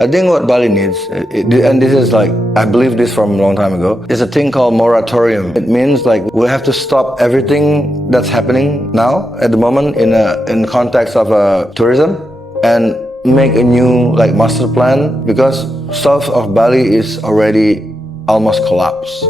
I think what Bali needs, and this is like, I believe this from a long time ago, is a thing called moratorium. It means like we have to stop everything that's happening now at the moment in the context of tourism and make a new like master plan, because south of Bali is already almost collapsed.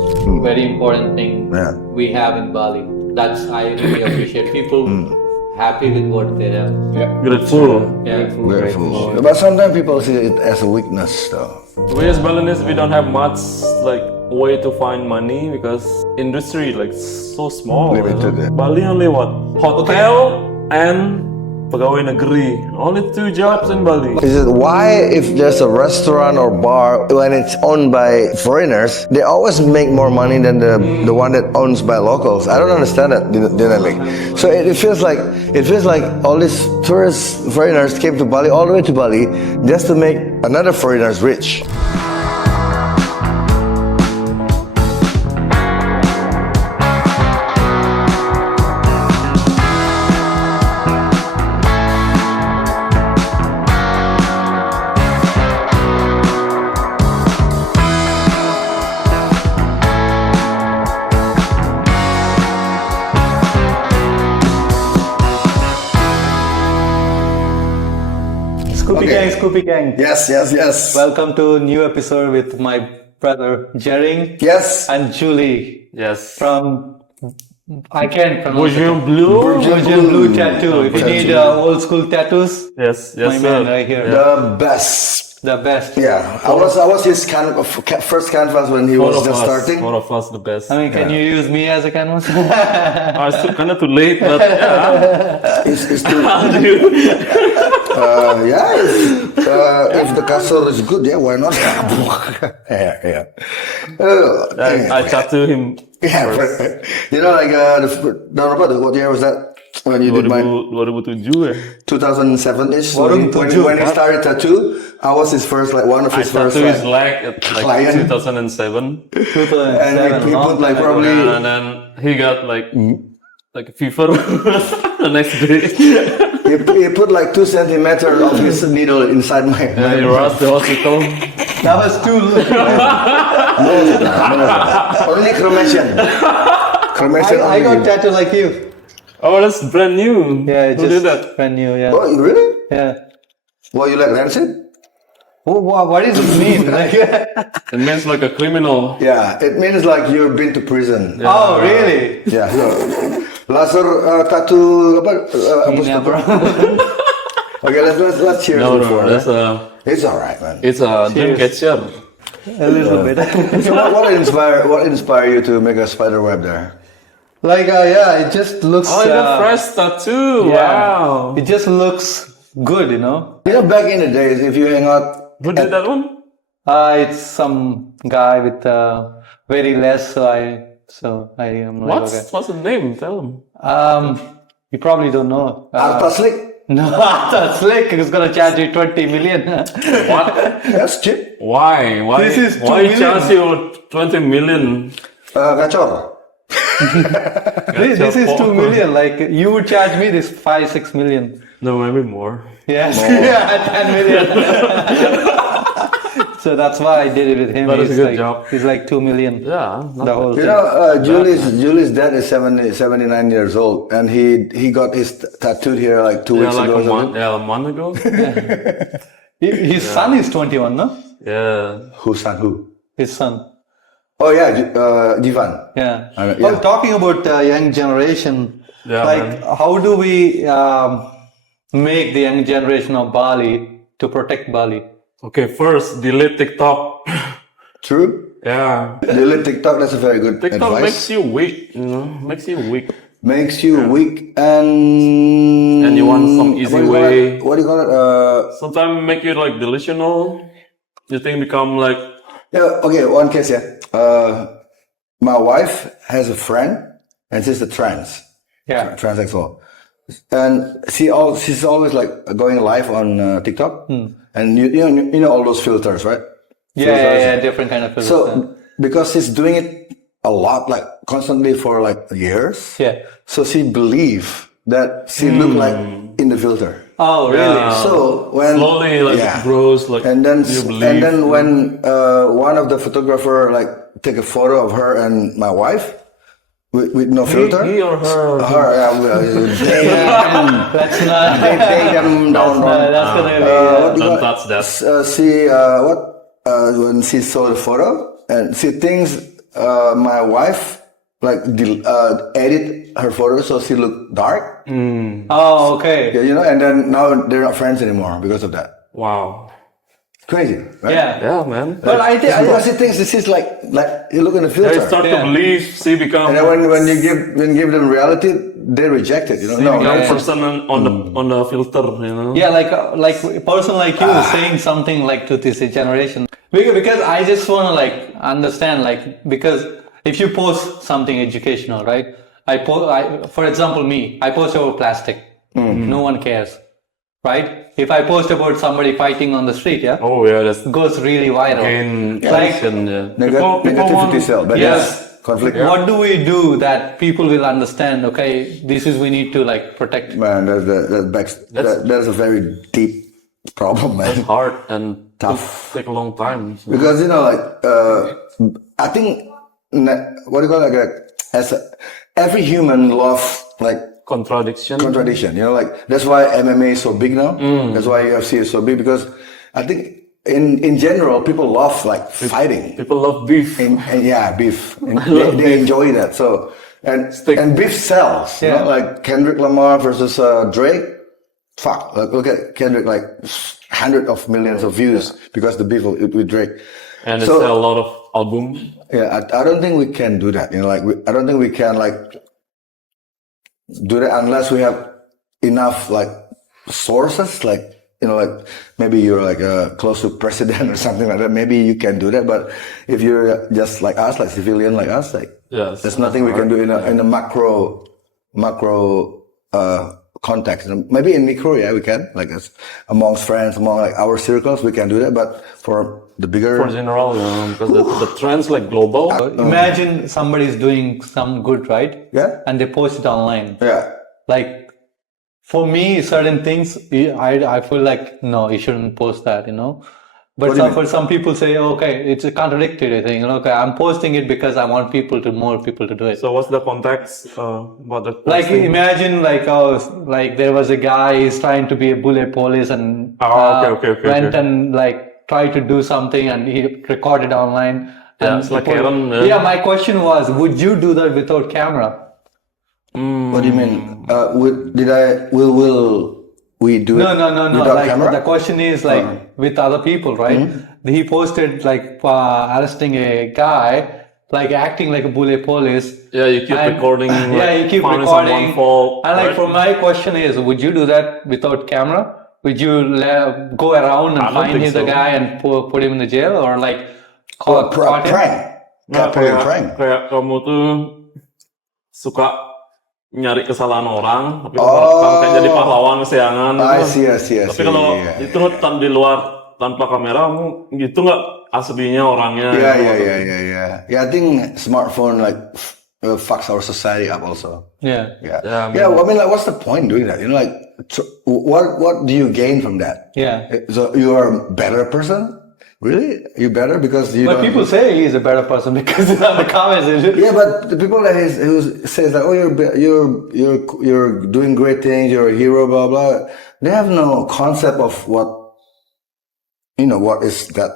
Very important thing we have in Bali. That's I really appreciate. People happy with what they have. Yeah. Grateful. Yeah, Grateful. But sometimes people see it as a weakness though. We as Balinese, we don't have much like way to find money because industry like so small. Limited, yeah. Bali only what? Hotel and pegawai negeri. Only 2 jobs in Bali. Is it why if there's a restaurant or bar when it's owned by foreigners, they always make more money than the one that owns by locals? I don't understand that dynamic. So it feels like all these tourists, foreigners came to Bali all the way to Bali just to make another foreigners rich. Scoopy gang. Yes. Welcome to a new episode with my brother JRX Yes. and Julie Yes. from I can't pronounce Bourgeois Blue. Bourgeois Blue Tattoo. If you need old school tattoos, Yes, my sir. man right here. The best. The best. Yeah, I was his first canvas when he was just starting. One of us the best. I mean, can you use me as a canvas? It's still kind of too late, but yeah. It's too, How do you? if the castle is good, yeah, why not? yeah. I tattoo him. Yeah, you know, like what year was that when you did mine? 2007 2007-ish. When he started tattoo, I was his first, like one of his first. tattoo his leg at like client. 2007. And he put like probably. And then he got like a fever the next day. He put like 2 centimeters of his needle inside my. And he rushed the hospital. That was too low. No. Only cremation. Cremation. I got tattooed like you. Oh, that's brand new. Yeah, Who did that? brand new. Yeah. Oh, really? Yeah. Well, you like rancid? What does it mean? Like, It means like a criminal. Yeah, it means like you've been to prison. Yeah. oh, really? Yeah. Laser tattoo apa? Never. Okay, let's cheers No, before. that's It's alright, man. it's a dream catcher. A little bit. So what inspired you to make a spider web there? Like, yeah, it just looks. Oh, you got fresh tattoo. Yeah. Wow. It just looks good, you know. You know, back in the days, if you hang out, Who did that one? It's some guy with very less. So I am like, What's the name? Tell him. okay. You probably don't know. Arta Slick, No, that's Slick is gonna charge you 20 million. What? that's cheap. Why? This is 2 why million. charge you 20 million? Gacor. This is 2 million. Like you would charge me this 5-6 million. No, maybe more. Yes, yeah, 10 million. So that's why I did it with him. That is a He's good like, job. He's like 2 million. Yeah. The whole You thing. know, Julie's dad is 79 years old, and he got his tattooed here like 2 weeks like ago. a month ago. His son is 21, no? Yeah. Who's son? Who? His son. Oh yeah, Jivan. Yeah. I mean, Well, yeah. talking about young generation, Yeah, like man. how do we make the young generation of Bali to protect Bali? Okay, first delete TikTok. True. Yeah. Delete TikTok. That's a very good TikTok advice. makes you weak. Makes you weak. Makes you weak and You want some easy what do you call way. it? What do you call it? Sometimes make you like delusional. You think become like Yeah. Okay. One case. Yeah. My wife has a friend, and she's a trans. Yeah. Transsexual, and she's always like going live on TikTok, and you know all those filters, right? Yeah, different kind of filters. So because she's doing it a lot, like constantly for like years, yeah. so she believe that she look like in the filter. Oh, really? Yeah. So when Slowly, like yeah. it grows, like and then you believe. when one of the photographer like take a photo of her and my wife with no filter. He or her? Her, yeah, they That's not. they them down. That's gonna be. What do you Don't call it? touch that. She when she saw the photo and she thinks my wife like edit her photo so she look dark. Oh, okay. Yeah, you know, and then now they're not friends anymore because of that. Wow. Crazy, right? Yeah. Yeah, man. But I think Because she thinks this is like you look in the They filter. start to Yeah. believe she become And then when you give them reality, they reject it. You know, no, become no, person on the filter, you know. yeah, like a person like you saying something like to this generation. Because I just want to like understand, like, because if you post something educational, right? For example, me, I post about plastic. No one cares, right? If I post about somebody fighting on the street, yeah, Oh yeah, that's it goes really viral. gain Like, attention. Yeah. negativity cell, but Yes. yes, conflict. What do we do that people will understand? Okay, this is we need to like protect. Man, that's a very deep problem, man. Hard and Tough. take a long time. So. Because you know, like I think what do you call it? Like every human loves like Contradiction. contradiction. You know, like that's why MMA is so big now. That's why UFC is so big because I think in general people love like fighting. People love beef. And yeah, beef. And they enjoy that. So and beef sells. You know, like Kendrick Lamar versus Drake. Fuck. Look at Kendrick, like hundreds of millions of views because the beef with Drake. And they sell a lot of album. Yeah, I don't think we can do that. You know, like I don't think we can like do that unless we have enough like sources, like you know, like maybe you're like close to president or something like that. Maybe you can do that, but if you're just like us, like civilian like us, like Yes. there's nothing we can do in a macro context. Maybe in micro, yeah, we can like as amongst friends, among like our circles, we can do that. But for the bigger, For general, you know, because the trends like global. Imagine somebody's doing some good, right? Yeah. And they post it online. yeah, Like, for me, certain things, I feel like, no, you shouldn't post that, you know? But for some people say, okay, it's a contradictory thing. Okay, I'm posting it because I want more people to do it. So what's the context about the Like posting? imagine like there was a guy he's trying to be a bullet police and went and like tried to do something and he recorded online. Yeah, And it's like people- Aaron, yeah, my question was, would you do that without camera? What do you mean? Will we do No. it without Like camera? the question is like with other people, right? He posted like arresting a guy, like acting like a bullet police. Yeah, you keep recording. Yeah, you keep finding recording. someone fault, And like right? for my question is, would you do that without camera? Would you go around and I don't find think him the so. guy and put him in the jail or like Or caught him? prank? Nah, Kayak prank. kayak kamu tuh suka nyari kesalahan orang, tapi kalau kayak jadi pahlawan kesiangan. I gitu. see. Tapi kalau Yeah. itu di luar tanpa kamera, gitu nggak aslinya orangnya? Yeah. I think smartphone like fucks our society up also. Yeah. Yeah. Well, I mean, like, what's the point doing that? You know, like, what do you gain from that? Yeah. So you are a better person? Really? You better because you. But don't... people say he's a better person because in the comments. Yeah, but the people that who says that, oh, you're doing great things, you're a hero, blah blah. They have no concept of what is that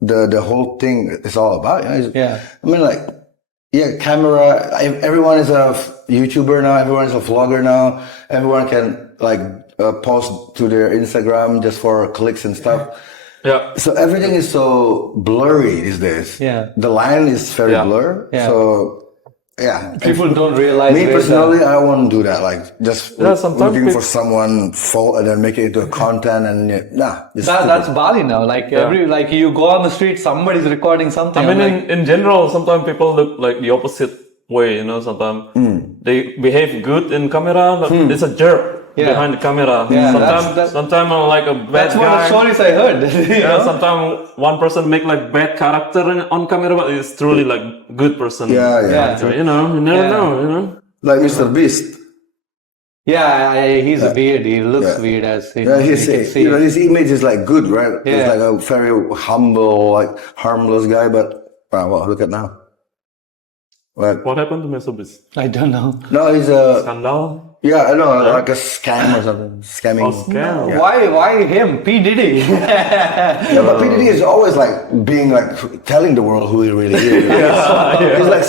the whole thing is all about. You know? Yeah. I mean, like, yeah, camera. Everyone is a YouTuber now. Everyone is a vlogger now. Everyone can like post to their Instagram just for clicks and stuff. Yeah. So everything is so blurry these days. Yeah. The line is very blurred. Yeah. So yeah. People don't realize. Me personally, I won't do that. Like just sometimes looking for someone fault and then make it into a content and That's Bali now. Like like you go on the street, somebody's recording something. I mean, I'm like, in general, sometimes people look like the opposite way. You know, sometimes they behave good in camera, but it's a jerk behind the camera. Yeah, sometimes I'm like a bad that's guy. one of the stories I heard. Yeah, sometimes one person make like bad character on camera, but it's truly like good person. Yeah. So, you know, you never know. You know. Like Mr. Beast. Yeah, he's a weird. He looks weird as you know, you can see. His image is like good, right? He's Yeah. like a very humble, like harmless guy. But well, look at now. Like, What happened to Mr. Beast? I don't know. no, he's a Scandal? yeah, I know, like a scam or something, scamming. Oh, scam. Yeah. Why him? P Diddy. Yeah, but P Diddy is always like being like telling the world who he really is.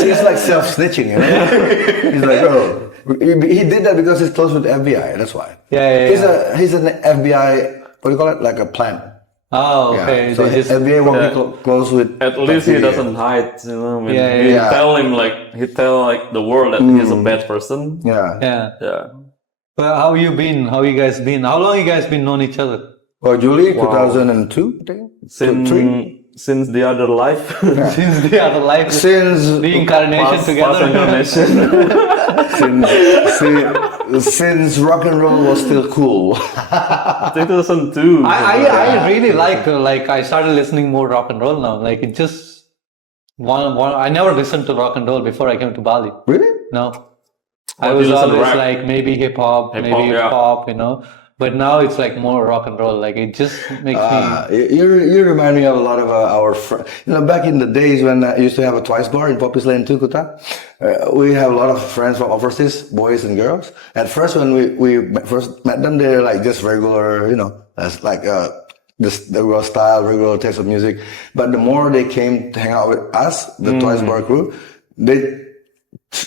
He's like self-snitching, you know. He's like, oh, he did that because he's close with the FBI. That's why. He's an FBI. What do you call it? Like a plant. Oh, okay. Yeah. So They just FBI working close with. At least he doesn't hide, you know. When he tell the world that he's a bad person. Yeah. Yeah. Well, how you been? How you guys been? How long you guys been known each other? Well, Julie, 2002, I think. Since the other life. Since the other life, Since reincarnation together. Past since rock and roll was still cool. 2002. I really like I started listening more rock and roll now. Like it just I never listened to rock and roll before I came to Bali. Really? No. What I do was you listen to, always rap? like maybe hip hop, maybe yeah. pop, you know. But now it's like more rock and roll. Like it just makes me. You remind me of a lot of our friends. You know, back in the days when I used to have a Twice bar in Popis Lane 2, Kuta, we have a lot of friends from overseas, boys and girls. At first, when we first met them, they're like just regular, you know, that's like the regular style, regular taste of music. But the more they came to hang out with us, the Twice bar crew, they're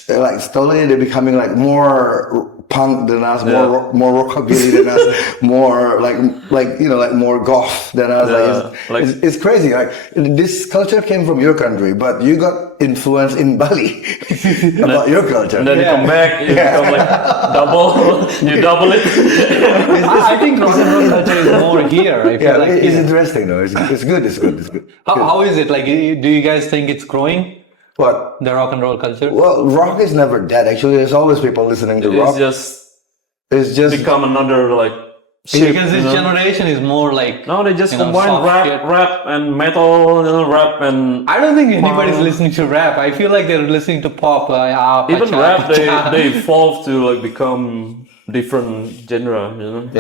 like slowly they're becoming like more punk than us, more rockabilly than us, more like you know, like more goth than us. Like it's crazy. Like this culture came from your country, but you got influence in Bali about your culture. And then you come back, you become like double it. I think rock and roll culture is more here. I feel like it's interesting though. It's good. How is it? Like, do you guys think it's growing? What? The rock and roll culture? Well, rock is never dead. Actually, there's always people listening to rock. It's just become another like shit, because this generation is more like they just combine soft shit. rap and metal, rap and I don't think anybody's listening to rap. I feel like they're listening to pop. Even rap, they evolve to like become different genre, you know.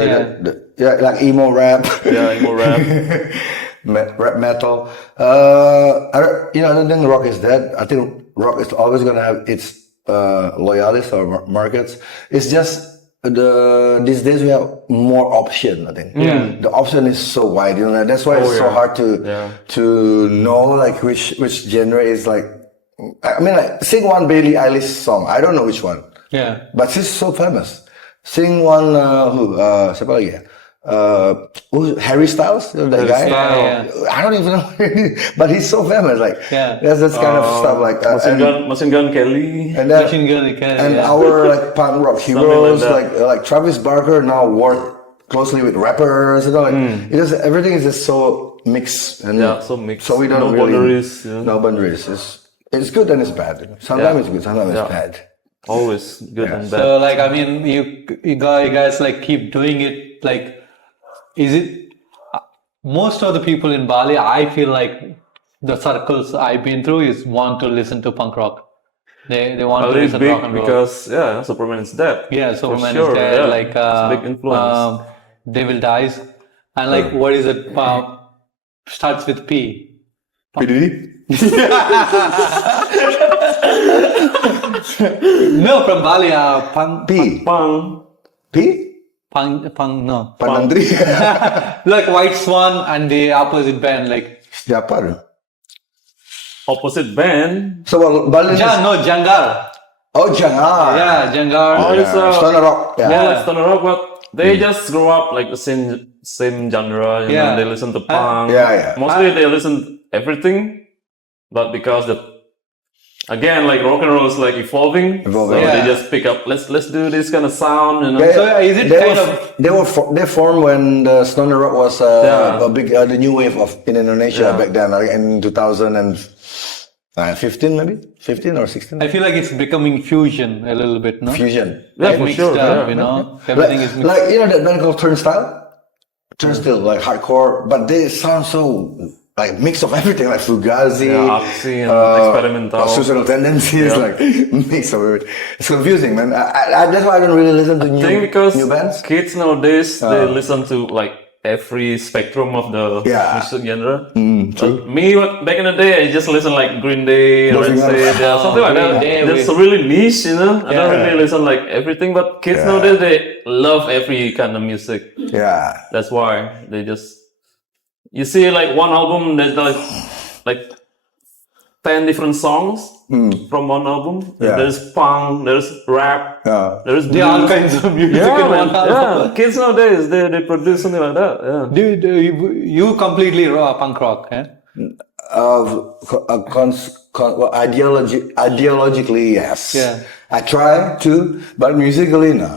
Yeah, like emo rap. Yeah, emo rap. Rap metal. I don't think rock is dead. I think rock is always gonna have its loyalists or markets. It's just these days we have more option. I think the option is so wide. You know, that's why it's so hard to know like which genre is like. I mean, like sing one Billie Eilish song. I don't know which one. Yeah, but she's so famous. Sing one siapa lagi ya? Harry Styles, you know, that guy. I don't even know, but he's so famous. Like, that's kind of stuff. Like Machine Gun Kelly, and our like punk rock heroes, like Travis Barker now work closely with rappers. You know, like because everything is just so mixed and so mixed. So we don't no boundaries. No boundaries. It's good and it's bad. Sometimes it's good. Sometimes it's bad. Always good and bad. So like, I mean, you guys like keep doing it. Like, is it most of the people in Bali? I feel like the circles I've been through is want to listen to punk rock. They want to listen to rock and roll because Superman is dead. Yeah, Superman is dead. Yeah. Like it's a big influence. Devil Dies, and like what is it? Starts with P. P. No, from Bali. Punk. P. Punk. No. Panandri. Like White Swan and the opposite band, like. Siapa? Opposite band. So Bali. Jangar. Oh, Jangar. Yeah, Jangar. Oh, it's Stoner rock. More like stoner rock, but they just grew up like the same genre. You know, they listen to punk. Mostly they listen to everything, but because again, like rock and roll is like evolving. So they just pick up. Let's do this kind of sound. You know. So is it they formed when the stoner rock was a big the new wave in Indonesia back then, like in 2015 maybe 15 or 16. I feel like it's becoming fusion a little bit, no? Fusion. Yeah, for sure. You know, everything is mixed. Like you know that band called Turnstile, like hardcore, but they sound so like mix of everything, like Fugazi, artsy and experimental. suicidal tendencies, like mix of everything. It's confusing, man. That's why I don't really listen to new bands. Kids nowadays they listen to like every spectrum of the music genre. True. Me, back in the day, I just listen like Green Day, Red State, something like that. That's really niche, you know. I don't really listen like everything, but kids nowadays they love every kind of music. Yeah. That's why they just. You see, like one album, there's like 10 different songs from one album. Yeah. There's punk, there's rap, there's blues. all kinds of music in one album. Yeah, kids nowadays they produce something like that. Yeah. Do you completely punk rock? Eh? Ideologically, yes. Yeah. I try to, but musically, no.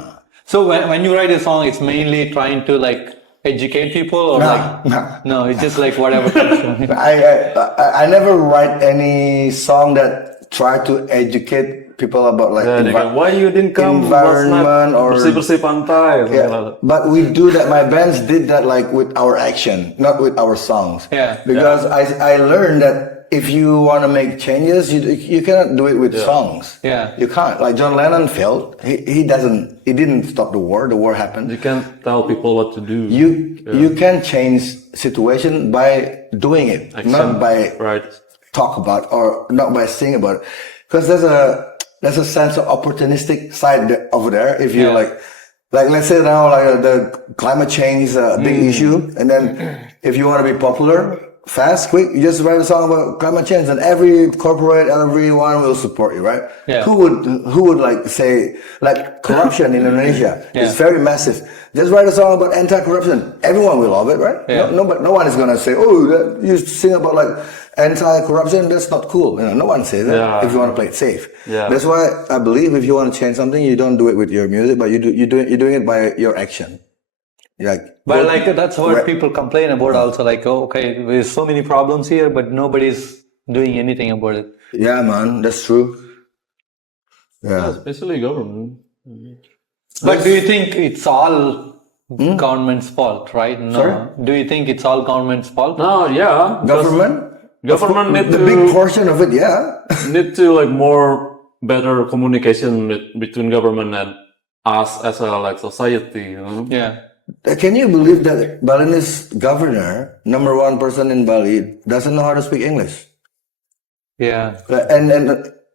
So when you write a song, it's mainly trying to like educate people, or no, it's just like whatever comes from it. I never write any song that try to educate people about like why you didn't come, environment or bersih-bersih pantai, something like that. But we do that. My bands did that like with our action, not with our songs. Yeah. Because I learned that if you want to make changes, you cannot do it with songs. Yeah. You can't. Like John Lennon failed. He didn't stop the war. The war happened. You can't tell people what to do. You can change situation by doing it, not by talk about or not by sing about it. Because there's a sense of opportunistic side over there. If you like let's say now like the climate change is a big issue, and then if you want to be popular fast, quick, you just write a song about climate change, and every corporate, everyone will support you, right? Yeah. Who would like say like corruption in Indonesia is very massive. Just write a song about anti-corruption. Everyone will love it, right? Yeah. No one is gonna say, "Oh, you sing about like anti-corruption. That's not cool." You know, no one says that. Yeah. If you want to play it safe, Yeah. That's why I believe if you want to change something, you don't do it with your music, but you're doing it by your action. But like that's what people complain about also. Like, oh, okay, there's so many problems here, but nobody's doing anything about it. Yeah, man, that's true. Yeah. Especially government. But do you think it's all government's fault, right? No. Sorry? Do you think it's all government's fault? No, yeah. Government need the to big portion of it, need to like more better communication between government and us as a like society. You know? Yeah. Can you believe that Balinese governor, number one person in Bali, doesn't know how to speak English? Yeah. And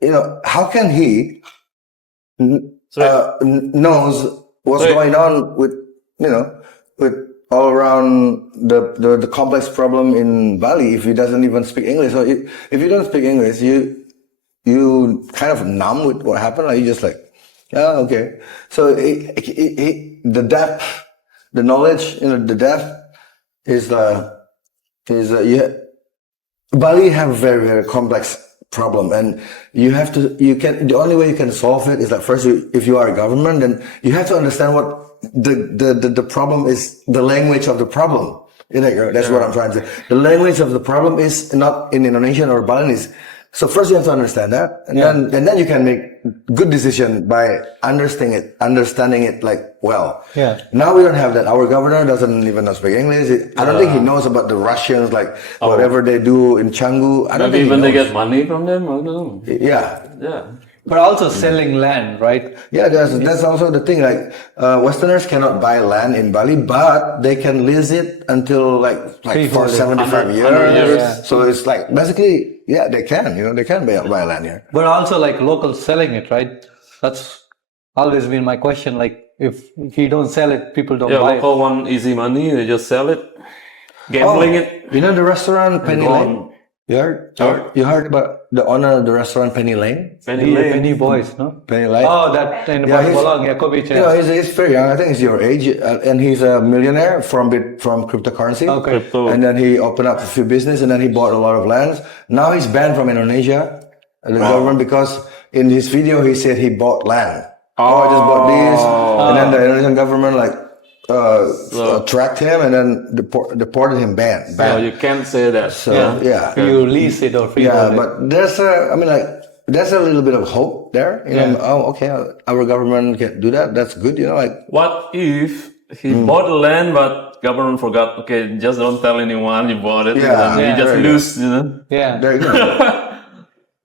you know, how can he knows what's going on with with all around the complex problem in Bali if he doesn't even speak English? So if you don't speak English, you kind of numb with what happened. Like you just like, yeah, okay. So the depth, the knowledge, the depth is Bali have a very, very complex problem, and the only way you can solve it is like first, if you are a government, then you have to understand what the problem is, the language of the problem. That's what I'm trying to say. The language of the problem is not in Indonesian or Balinese. So first you have to understand that, and then you can make good decision by understanding it like well. Yeah. Now we don't have that. Our governor doesn't even know speak English. I don't think he knows about the Russians, like whatever they do in Canggu. I don't think even he they knows. get money from them. I don't know. Yeah. But also selling land, right? Yeah, that's also the thing. Like Westerners cannot buy land in Bali, but they can lease it until like for 75 years. Yeah. So it's like basically, they can. They can buy land here. But also like locals selling it, right? That's always been my question. Like if you don't sell it, people don't buy it. Local want easy money, they just sell it, gambling it. You know the restaurant Penny Lane? You heard about the owner of the restaurant Penny Lane? Penny Boys, no? Penny Lane. Oh, that in Bolong, Yakovic. He's very young. I think he's your age, and he's a millionaire from cryptocurrency. Okay. And then he opened up a few business, and then he bought a lot of lands. Now he's banned from Indonesia, the government, because in his video he said he bought land. I just bought these, and then the Indonesian government tracked him and then deported him, banned. So you can't say that. So you lease it or freehold it. But there's a little bit of hope there. Okay, our government can do that. That's good. What if he bought the land, but government forgot. Okay, just don't tell anyone you bought it. Yeah, and yeah, you just very lose. You know. Yeah. There you go.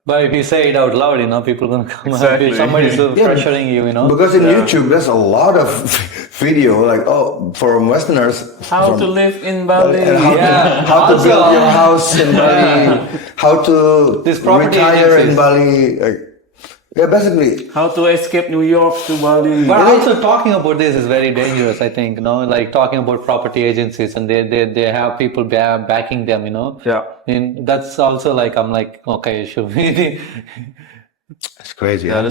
But if you say it out loud, people gonna come. Exactly. If somebody's pressuring you, Because in YouTube, there's a lot of video, like, from Westerners. How to live in Bali. And how to Also, build your house in Bali, how to This property retire in agencies. Bali. Basically. How to escape New York to Bali. But also talking about this is very dangerous, I think, like talking about property agencies and they have people backing them, Yeah. And that's also like, I'm like, okay, should we? It's crazy. Yeah,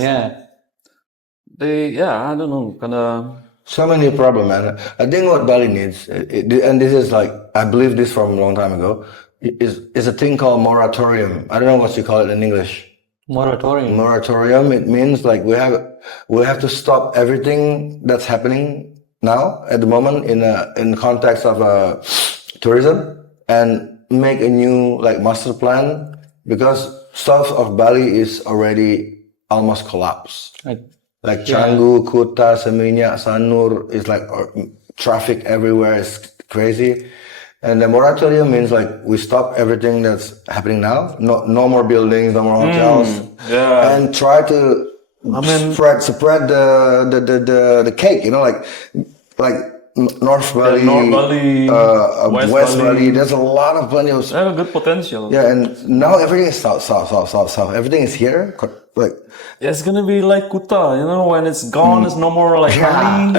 Huh? I don't know, kinda. So many problems, man. I think what Bali needs, and this is like, I believe this from a long time ago, is a thing called moratorium. I don't know what you call it in English. Moratorium. Moratorium. It means like we have to stop everything that's happening now at the moment in the context of tourism and make a new like master plan, because south of Bali is already almost collapsed. Like Canggu, Kuta, Seminyak, Sanur is like traffic everywhere is crazy. And the moratorium means like we stop everything that's happening now. No more buildings, no more hotels. And try to spread the cake, like North Bali, West Bali. There's a lot of plenty of Good potential. Yeah, and now everything is south. Everything is here. Like It's gonna be like Kuta, when it's gone, it's no more like honey.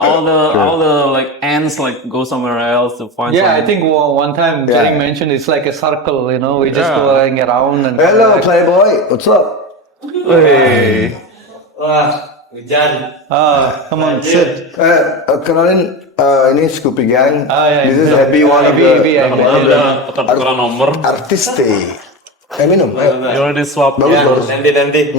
all the like ants like go somewhere else to find. Yeah, I think one time Jerry mentioned it's like a circle, we just going around and. Hello, Playboy. What's up? Hey. Hujan. Come on, sit. Kenalin, ini Scoopy Gang. Yeah, This is Happy, one of the Ada tukar nomor. artiste. Minum. Ayo. You already swap. Bagus, bagus. Nanti.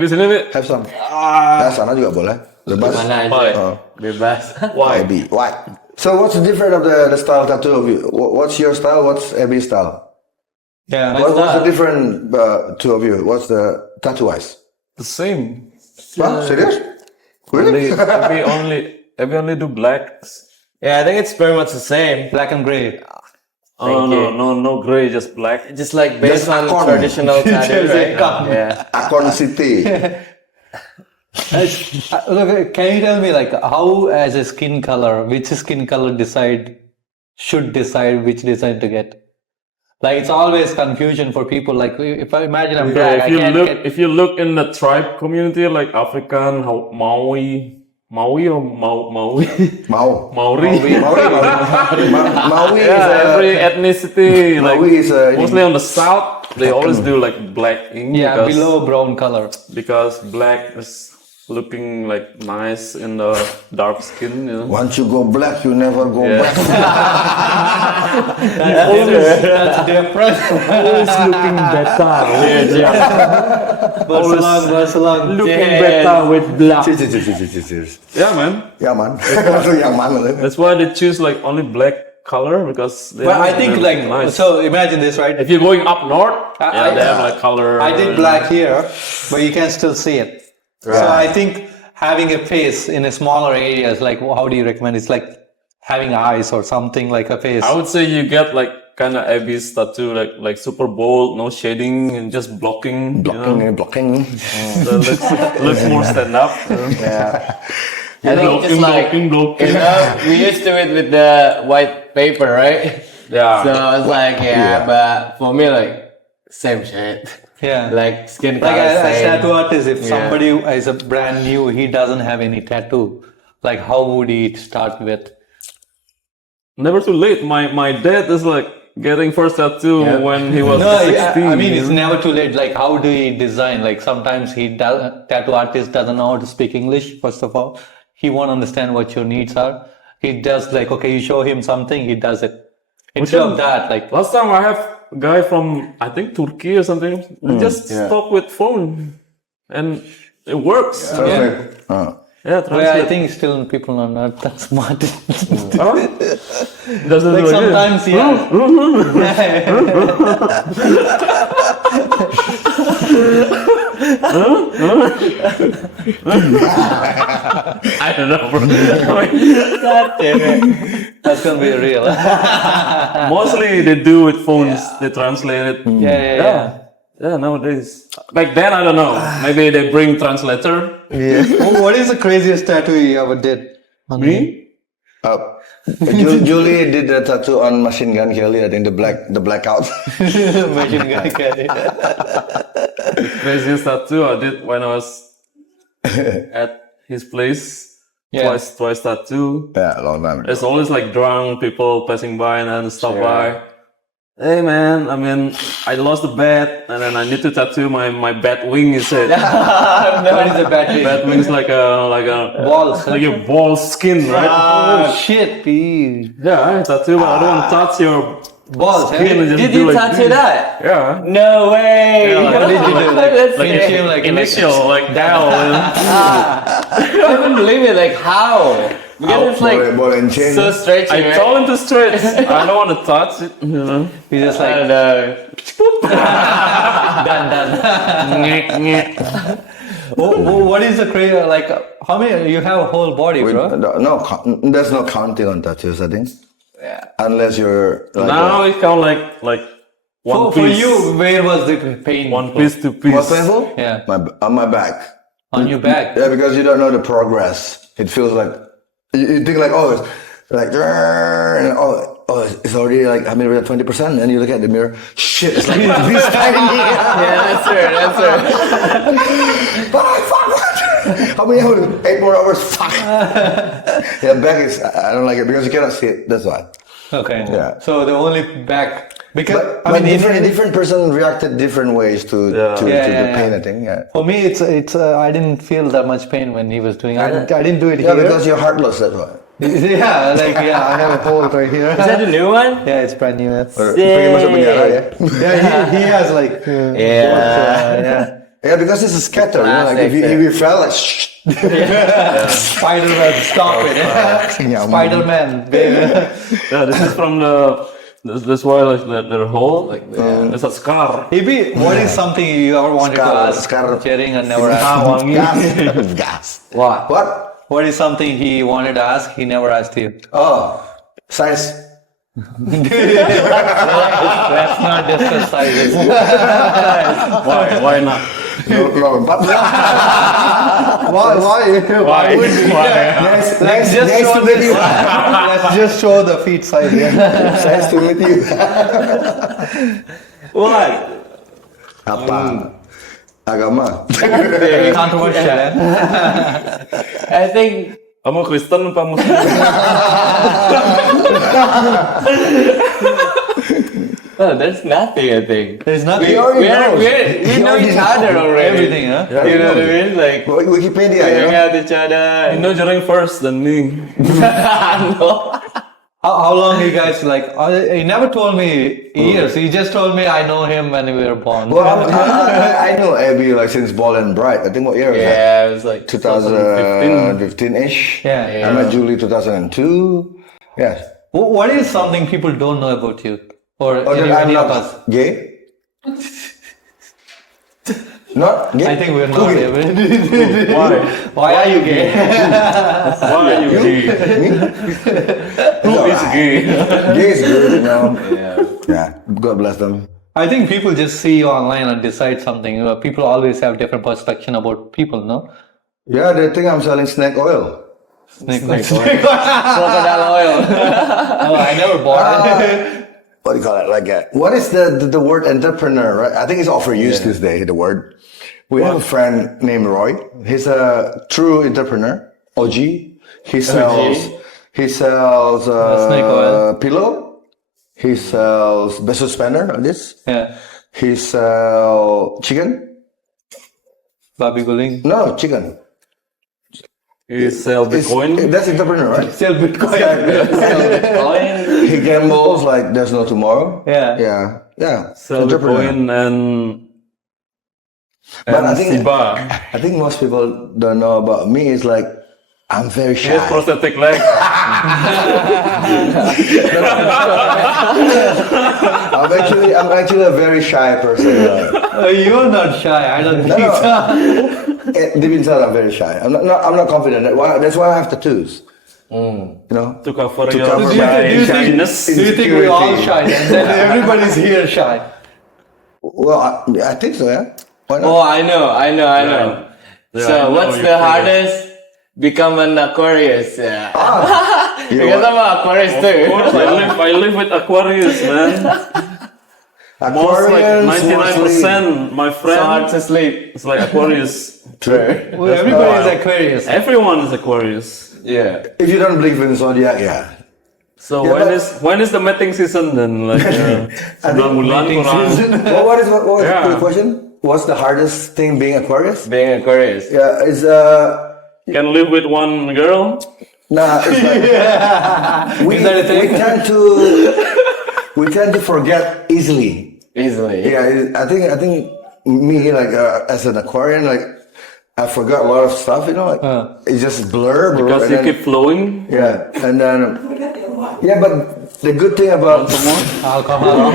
Di sini, Bi. Have some. Nah, sana juga boleh. Bebas. Mana Why? aja. Bebas. Why? Abby. Why? So what's the difference of the style tattoo of you? What's your style? What's Abby's style? Yeah. What's the different two of you? What's the tattoo wise? The same. Huh? Serious? Really? We only do blacks. Yeah, I think it's very much the same. Black and gray. Oh no gray, just black. Just like based Just on Akon. traditional tattoo, right? Akon. Yeah. Akon City. Look, can you tell me like how, as a skin color, which skin color should decide which design to get? Like it's always confusion for people. Like if I imagine I'm black, If you look in the tribe community, like African, Maui or Maui? Maori. Maui is Every ethnicity, like Maui is mostly on the south, they always do like black ink. yeah, below brown color. Because black is looking like nice in the dark skin. Once you go black, you never go back. That's different. Always looking better. Barcelona. Looking better with black. Cheers. Yeah, man. Yeah, man. Yang mana? That's why they choose like only black color, because they But I have think really like nice. so. Imagine this, right? If you're going up north, I- they have like color. I did black here, but you can still see it. So I think having a face in a smaller areas, like how do you recommend? It's like having eyes or something like a face. I would say you get like kind of Abby's tattoo, like super bold, no shading, and just blocking. Blocking. So looks more stand up. Yeah. I think just like, blocking. we used to it with the white paper, right? Yeah. So it's like, but for me, like, same shit. Yeah. Like, skin Like color, as same. tattoo artist, if somebody is a brand new, he doesn't have any tattoo, like how would he start with? Never too late. My dad is like getting first tattoo when he was No, 16. I mean it's never too late. Like how do he design? Like sometimes tattoo artist doesn't know how to speak English. First of all, he won't understand what your needs are. He does like, okay, you show him something, he does it. Instead of that, like Last time I have a guy from, I think, Turkey or something, just talk with phone and it works. Perfect. Yeah, well, I translate. think still people are not that smart. Huh? Doesn't Like do it, yeah. sometimes, yeah. I don't know, bro. God damn it. That's gonna be real. Mostly they do with phones. They translate it. Yeah. Yeah, nowadays. Back then, I don't know. Maybe they bring translator. What is the craziest tattoo you ever did? Me? Julie did a tattoo on Machine Gun Kelly. I think the blackout. Machine Gun Kelly. Craziest tattoo I did when I was at his place. Yeah. Twice tattoo. Yeah, a long time ago. There's always like drunk people passing by and then stop by. Hey man, I mean, I lost the bat and then I need to tattoo my bat wing. He said. What is a bat wing? Bat wing's like a Balls. like your ball skin, right? Oh shit, P. Yeah, I tattoo, but I don't want to touch your Balls. skin. And just Did do you like tattoo this. that? Yeah. No way. Yeah, like, What did you do? That's Like sick. you like Initial, like Dal. I couldn't believe it. Like how? Because it's like ball and chain. so stretchy. I right? told him to stretch. I don't want to touch it. You know. You just I like don't know. done. What is the crazy? Like how many? You have a whole body, bro. There's no counting on tattoos, I think. Yeah. Unless you're like Now it count like one For piece. you, where was the pain? One piece, two piece. what's painful? Yeah. On my back. On your back. Yeah, because you don't know the progress. It feels like you think like, oh, it's like and it's already like, I mean, we're at 20%, and you look at the mirror, shit, it's like this tiny. Yeah, that's right. Fuck. How many hours? 8 more hours. Fuck. Yeah, back is, I don't like it because you cannot see it. That's why. Okay. Yeah. So the only back because But different person reacted different ways to the pain. I think. Yeah. For me, it's I didn't feel that much pain when he was doing. I didn't do it Yeah, here. because you're heartless. That's why. I have a hole right here. Is that the new one? Yeah, it's brand new. Pengen masuk penjara ya. Yeah, he has like Yeah. Yeah, because it's a scatter. You know, like if you fell, like Spider-Man, stop it. Spider-Man. Yeah, this is from the. That's why like their hole like there's a scar. Maybe what is something you ever wanted to ask Jering and never asked? Gas. What? What? What is something he wanted to ask, he never asked you? Oh, size. Let's not discuss sizes. Why not? No, but why would you? Let's just Nice show to meet you. let's just show the feet size. Yeah. Nice to meet you. What? Apa? Agama. Controversial. Eh? I think Kamu Kristen apa Muslim? oh, there's nothing. I think There's nothing. He already knows. we He know already each other knows. already. Everything, huh? Yeah, You know what I mean? Like Wikipedia, we you hang know? out each other. You know Jering first than me. No. How long you guys like? He never told me years. He just told me I know him when we were born. Well, I know Abby like since Ball and Bright. I think what year was that? Yeah, it was like 2015-ish. Yeah. I met Julie 2002. Yeah. What is something people don't know about you or Oh, then any I'm of us? not gay? Not gay? I think we're not. Okay. Why? Why are you gay? Why are you gay? Who is gay? Gay is good, you know. Yeah. Yeah. God bless them. I think people just see you online and decide something. People always have different perception about people, no? Yeah, they think I'm selling snake oil. Snake oil. Crocodile oil. No, I never bought it. What do you call it? Like, what is the word entrepreneur, right? I think it's overused this day, the word. We have a friend named Roy. He's a true entrepreneur, OG. He sells Snake oil. pillow. He sells best suspender like this. Yeah. He sells chicken. Babi Guling. No, chicken. You sell Bitcoin? That's entrepreneur, right? Sell Bitcoin. He gambles like there's no tomorrow. Yeah. Yeah. Sell Entrepreneur. Bitcoin But I think Shiba. most people don't know about me is like I'm very He has shy. prosthetic leg. I'm actually a very shy person. You're not shy. I don't think so. Deep inside, I'm very shy. I'm not confident. That's why I have tattoos. You know, To cover To your cover my shyness. Do you think we're all shy? And then everybody's here shy. well, I think so. Yeah. Why not? Oh, I know. Yeah, I So, know what's your the feelings. hardest? Become an Aquarius. Yeah. You know Because what? I'm an Aquarius Of too. course, I live with Aquarius, man. Most like Aquarians, 99%, my So friend. hard to sleep. It's like Aquarius. True. Well, everybody's Aquarius. Everyone is Aquarius. Yeah. If you don't believe in zodiac, yeah. So Yeah, when is the mating season then? Like sebulan bulan kurang. What was Yeah. the question? What's the hardest thing being Aquarius? Being Aquarius. Yeah, it's Can live with one girl. nah. It's like, we Is that a thing? we tend to forget easily. Easily. Yeah, I think me like as an Aquarian, like I forgot a lot of stuff. You know, like it's just blur. Because and you then- keep flowing. Yeah, and then yeah, but the good thing about Alcohol.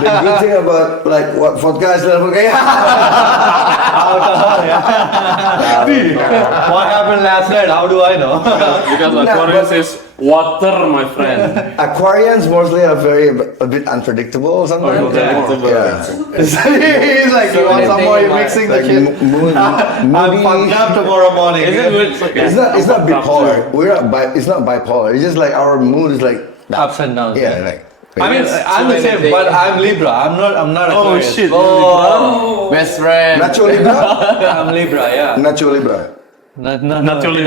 the good thing about like what vodka is like, What happened last night? How do I know? Because Aquarius is water, my friend. Aquarians mostly are a bit unpredictable sometimes. Unpredictable. Yeah. He's like, you want some more? You're mixing the Like shit. moody. I'm fucked up tomorrow morning. Is it good? It's not bipolar. It's not bipolar. It's just like our mood is like Ups and downs. yeah, like I mean, I'm the same, but I'm Libra. I'm not Oh Aquarius. shit. Oh, best friend. Nacho Libra. I'm Libra, yeah. Nacho Libra. Nacho Libre.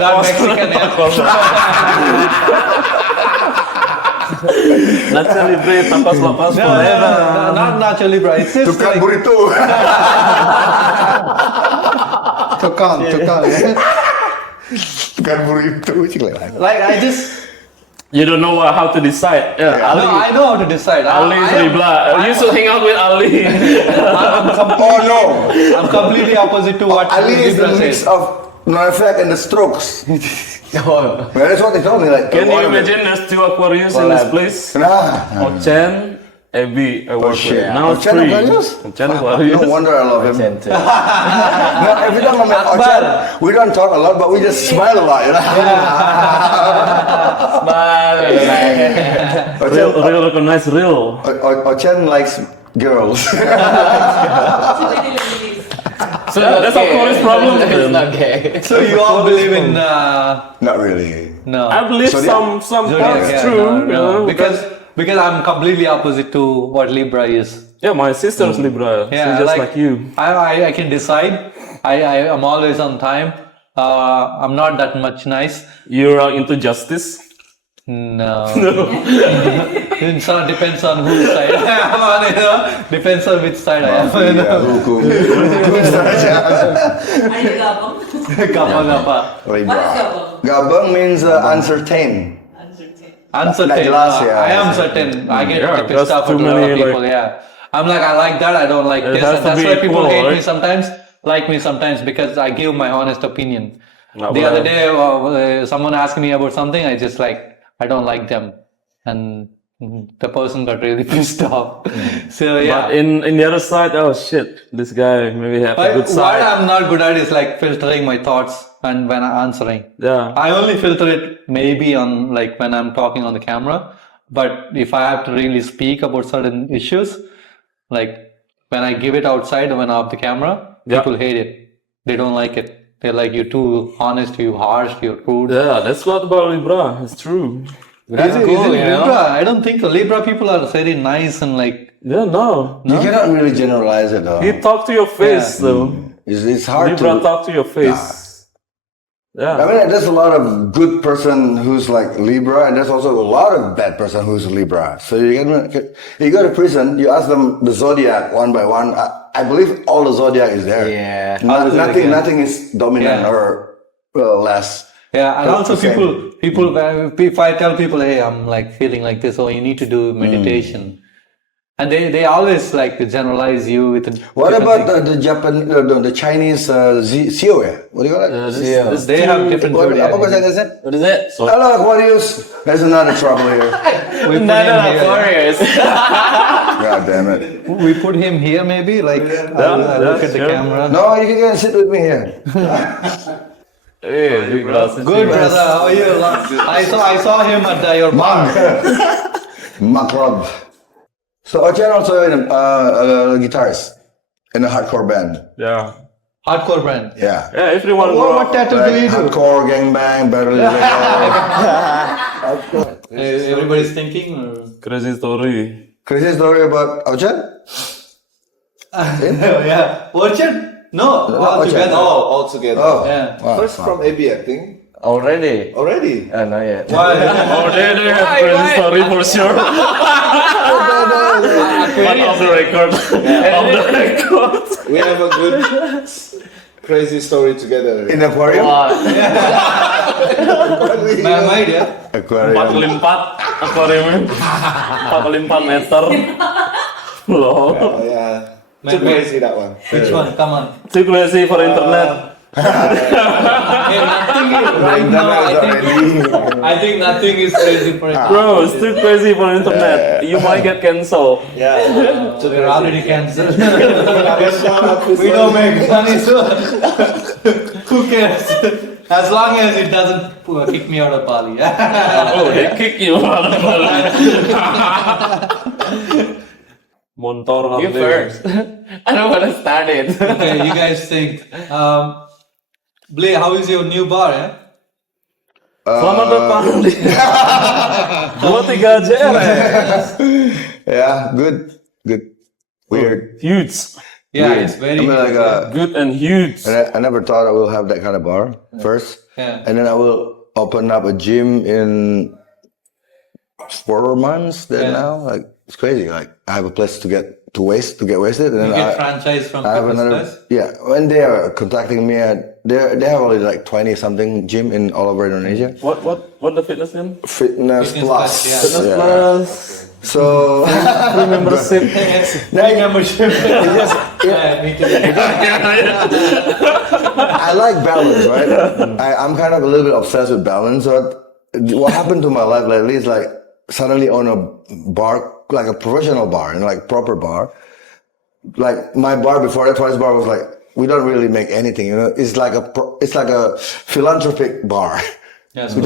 Not Mexican, yeah. Nacho Libre, tapas lapas No, forever. not Nacho Libra. It's just Tukang like burrito. tukang. Yeah. Tukang burrito. Like I just You don't know how to decide. Yeah, no, I know how to decide. Ali is Libra. You should hang out with Ali. Oh no. I'm completely opposite to what Ali is the Libra mix says. of Noifek and the Strokes. Oh. Well, that's what they told me. Like, Can you one of them. imagine there's two Aquarius in this place? Nah. Ochen, Abby, I work shit. with. Now Ochen three. Aquarius? Ochen Aquarius. No wonder I love him. Tend to. No, every time I'm at Ochan, we don't talk a lot, but we just smile a lot. You know? Smile. Real recognize real. Ochan likes girls. So That's Aquarius problem It's then. not gay. So you all believe in Not really. no. I believe Zodiac? some Zodiac, parts yeah, true. no, you no. know, Because I'm completely opposite to what Libra is. yeah, my sister's Libra. Yeah, She's just like you. I can decide. I am always on time. I'm not that much nice. You're into justice. No. It sort of depends on whose side I'm on, you know. Depends on which side I am. You know. Are you gabang? Kapag apa. What is gabang? Gabang means uncertain. Uncertain. Uncertain. jelas, No, yeah. I am certain. I get Yeah, pissed that's off too with a lot many, of people. Yeah. I'm like, I like that. I don't like It this. has And to that's be why people equal, hate me right? sometimes, like me sometimes, because I give my honest opinion. Nah, The well- other day, someone asked me about something. I just like, I don't like them. And the person got really pissed off. So yeah. But in the other side, oh shit, this guy maybe have a good What side. I'm not good at is like filtering my thoughts and when I'm answering. Yeah. I only filter it maybe on like when I'm talking on the camera. But if I have to really speak about certain issues, like when I give it outside when I'm off the camera, Yeah. people hate it. They don't like it. They're like, you're too honest, you're harsh, you're rude. Yeah, that's what about Libra. It's true. That's Is it cool, you know. Libra? I don't think so. Libra people are very nice and like, Yeah, no. You cannot really generalize it though. He talk to your face though. It's hard Libra to. talk to your face. I Yeah. mean, there's a lot of good person who's like Libra, and there's also a lot of bad person who's Libra. So you go to prison, you ask them the zodiac one by one. I believe all the zodiac is there. Yeah. Nothing is dominant Yeah. or less. yeah. And also Same. people, if I tell people, hey, I'm like feeling like this, or you need to do meditation. And they always like to generalize you with. What different about the Japan, the Chinese CEO? What do you call it? things. They have different What, zodiac. apa bahasa Inggrisnya? What is it? Hello Aquarius. There's another trouble here. We put Not him here. Aquarius. God damn it. We put him here maybe. Like I'll look at the sure. camera. No, you can sit with me here. Hey, big glasses. Good brother. How are you? I saw him at your bar. Maklub. So Ochan also a guitarist in a hardcore band. Yeah. Hardcore brand. Yeah. Yeah, everyone What, grow what up. tattoo do you do? Hardcore gangbang battle. Everybody's thinking. Or? Crazy story. Crazy story about Ochan? Yeah. Orchard? No. All Orchard. together. All together. Oh. Yeah. Wow. First from AB acting. Already? Already. Not yet. Why? Oh, they have crazy story for sure. But off the record. Off the record. We have a good crazy story together. In aquarium? Man-made, yeah. Aquarium. 4x4 aquarium. 4x4 meter. Loh. Oh, yeah. Too crazy that one. Which one? Come on. Too crazy for internet. Hey, nothing is right now. I think nothing is crazy for it. Bro, it's too crazy for internet. You might get cancelled. Yeah. So we're already cancelled. We don't make money, so who cares? As long as it doesn't kick me out of Bali. Oh, they kick you out of Montor You first. I don't want to start it. Okay, you guys think. Blay, how is your new bar? Eh? Selamat datang di 23 JRX. Yeah, good. Weird. Huge. Yeah, Weird. it's very. I mean, like, Good and huge. I never thought I will have that kind of bar first. Yeah. And then I will open up a gym in 4 months then Yeah. now. Like, it's crazy. Like, I have a place to get wasted. And You then get franchise from I have fitness another, guys? yeah. When they are contacting me, they have only like 20 something gym in all over Indonesia. What the fitness name? Fitness Fitness Plus. Plus, yeah. Fitness Yeah. Plus. So Free membership. Free membership. Yeah, me too. I like balance, right? I'm kind of a little bit obsessed with balance. So what happened to my life lately is like suddenly own a bar, like a professional bar, and like proper bar. Like my bar before that, Twice bar was like, we don't really make anything, you know. It's like a philanthropic bar. Yeah, we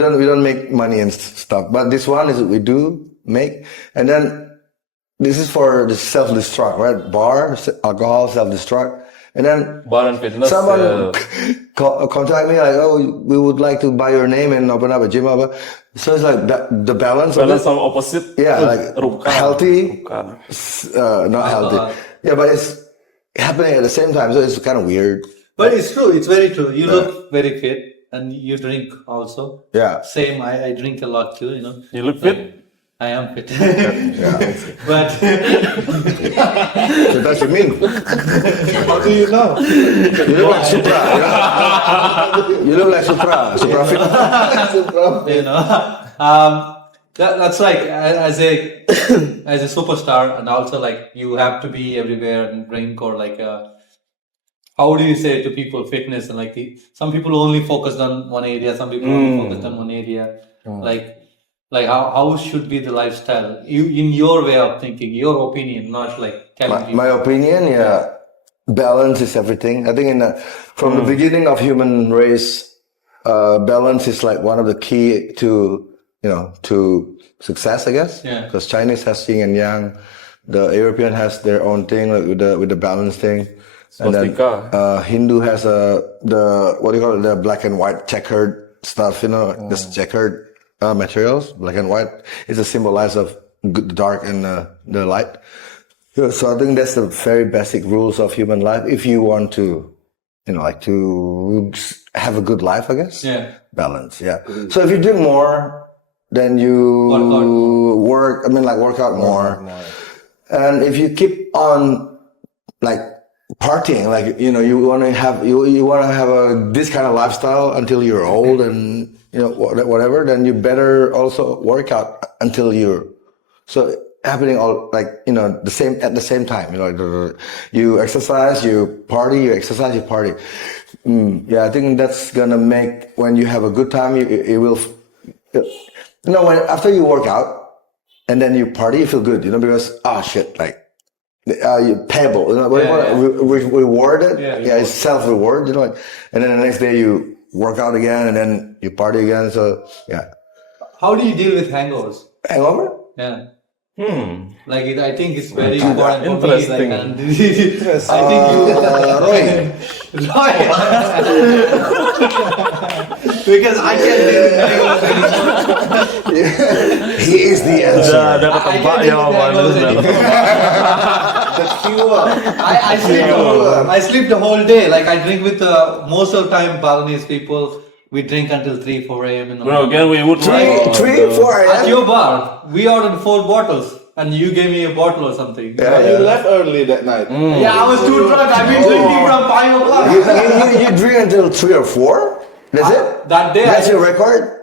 don't make money and stuff. But this one is we do make, and then this is for the self-destruct, right? Bar, alcohol, self-destruct, and then Bar and fitness. someone contact me like, oh, we would like to buy your name and open up a gym. So it's like the balance of balance it. sama opposite. Yeah, like healthy, Bukan. not healthy. Yeah, but it's happening at the same time, so it's kind of weird. But it's true. It's very true. You look very fit, and you drink also. Yeah. Same. I drink a lot too. You know. You look fit. I am fit. Yeah. But So that's what you mean. How do you know? You look like Supra. You look like Supra. Supra fit. you know, that's like as a superstar, and also like you have to be everywhere and drink, or like how do you say to people fitness, and like some people only focused on one area, some people only focused on one area. Like how should be the lifestyle? You, in your way of thinking, your opinion, not like telling people. My opinion, yeah, balance is everything. I think from the beginning of human race, balance is like one of the key to success, I guess. Yeah. Because Chinese has yin and yang, the European has their own thing, like with the balance thing. And then Swastika. Hindu has the what do you call it, the black and white checkered stuff, this checkered materials, black and white. It's a symbolize of the dark and the light. So I think that's the very basic rules of human life. If you want to, like to have a good life, I guess. Yeah. Balance. Yeah. So if you drink more, then you work out more. And if you keep on like partying, like you want to have this kind of lifestyle until you're old and whatever, then you better also work out until so happening all like the same at the same time. You exercise, you party, you exercise, you party. Yeah, I think that's gonna make when you have a good time, it will. When after you work out and then you party, you feel good. Because shit, like you payable. Rewarded. Yeah, it's self reward. And then the next day you work out again and then you party again. So yeah. How do you deal with hangovers? Hangover? Yeah. Like I think it's very important for me. Interesting. Like, I think Roy. Roy. Because I can't deal with hangovers anymore. He is the answer. Udah I ketebak can't deal with jawabannya hangovers sudah. anymore. The cure. I sleep the whole day. Like I drink with most of the time Balinese people. We drink until 3, 4 a.m. in the Bro, morning. again we would like 3, 4 At a.m. your bar, we ordered 4 bottles, and you gave me a bottle or something. You left early that night. Yeah, I was too drunk. I've been drinking from 5 o'clock. You drink until 3 or 4? That's it? That day, That's your record?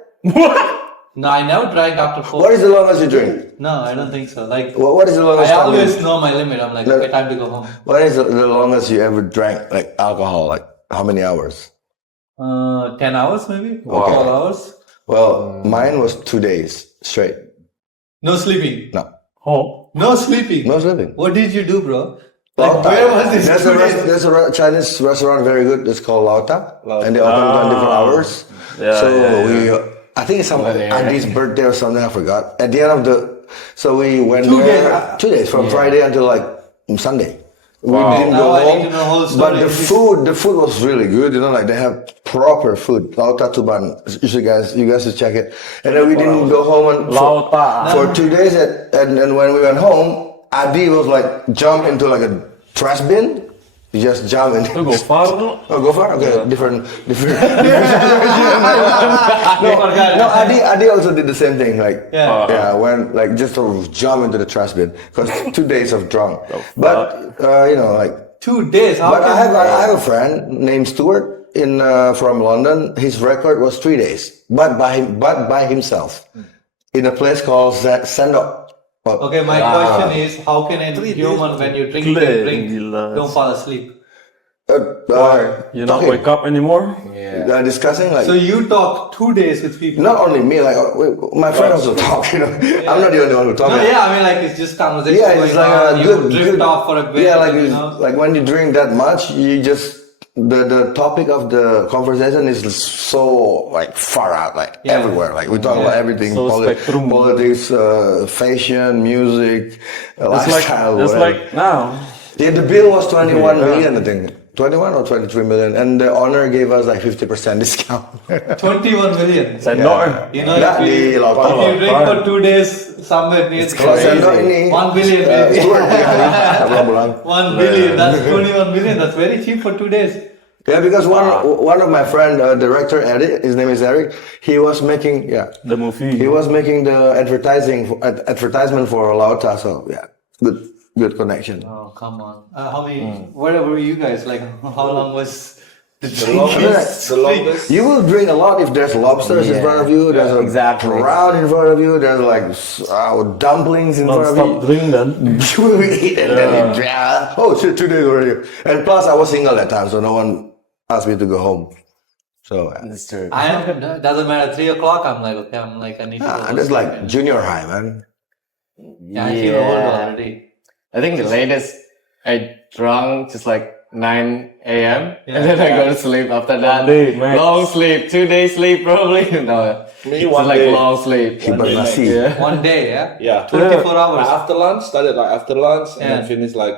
No, I never drank after 4. What is the longest you drink? No, I don't think so. Like, What is the longest I time? always know my limit. I'm like, okay, time to go home. What is the longest you ever drank like alcohol? Like how many hours? 10 hours maybe? Wow. 12 hours? Well, mine was 2 days straight. No sleeping. No, oh No sleeping. no sleeping. What did you do, bro? Lao Like, Ta. where was this? There's a Chinese restaurant very good. It's called Lao Ta, and they open 24 hours. Yeah, So yeah. I think it's some Andy's birthday or something. I forgot. At the end of so we went 2 there days. 2 days from Friday until like Sunday. We didn't Now go I need home, to know the whole but story. the food was really good. Like they have proper food. Lao Ta Tuban. You guys should check it. And then we didn't go home Lao Ta. for 2 days. And when we went home, Adi was like jump into like a trash bin. You just jump in. Itu Gofar tuh. Oh, go far? Okay, different. No, Adi also did the same thing. Like, when like just to jump into the trash bin because 2 days of drunk. But like 2 days? How but can I have a friend named Stuart from London. His record was 3 days, but by himself in a place called Sendok. Okay, my question is, how can a human, when you drink, Gila. don't fall asleep? You not wake up anymore? Discussing like So you talk 2 days with people? not only me, like my friend also talk. I'm not the only one who talk. No, yeah, I mean like it's just conversation Yeah, going it's like on, a you good drift off for a bit. Yeah, like you know? when you drink that much, you just the topic of the conversation is so like far out, like everywhere. Like we talk about everything, So spectrum. politics, fashion, music, lifestyle. It's whatever. like now. Yeah, the bill was 21 million, I think. 21 or 23 million, and the owner gave us like 50% discount. 21 million. Sendok. You know, Nah, di Lao Ta. if you drink for 2 days somewhere near Kalau Sendok ini 1 billion maybe. Stuart, ya, pulang. 1 billion, that's 21 million, that's very cheap for 2 days. Yeah, because one of my friend, director Eric, his name is Eric. He was making The movie. he was making the advertisement for Lao Ta. So yeah, good connection. Oh, come on. How many, where were you guys? Like, how long was the The longest. You will drink a lot if there's lobsters in front of you. There's a exactly. trout in front of you. There's like dumplings in front of you. Non-stop drink then. You will eat and then you drink. Oh shit, 2 days already. And plus, I was single that time, so no one asked me to go home. So That's true. Doesn't matter, 3 o'clock, I'm like, okay, I need to go. that's like junior high, man. Yeah, I feel old already. I think the latest I drunk just like 9 a.m. and then I go to sleep after that. day, max. Long sleep, 2 days sleep probably. No, Me, it's one like day. long sleep. Hibernasi. Yeah. 1 day, yeah? Yeah. 24 hours. After lunch, started like after lunch and then Yeah. finished like,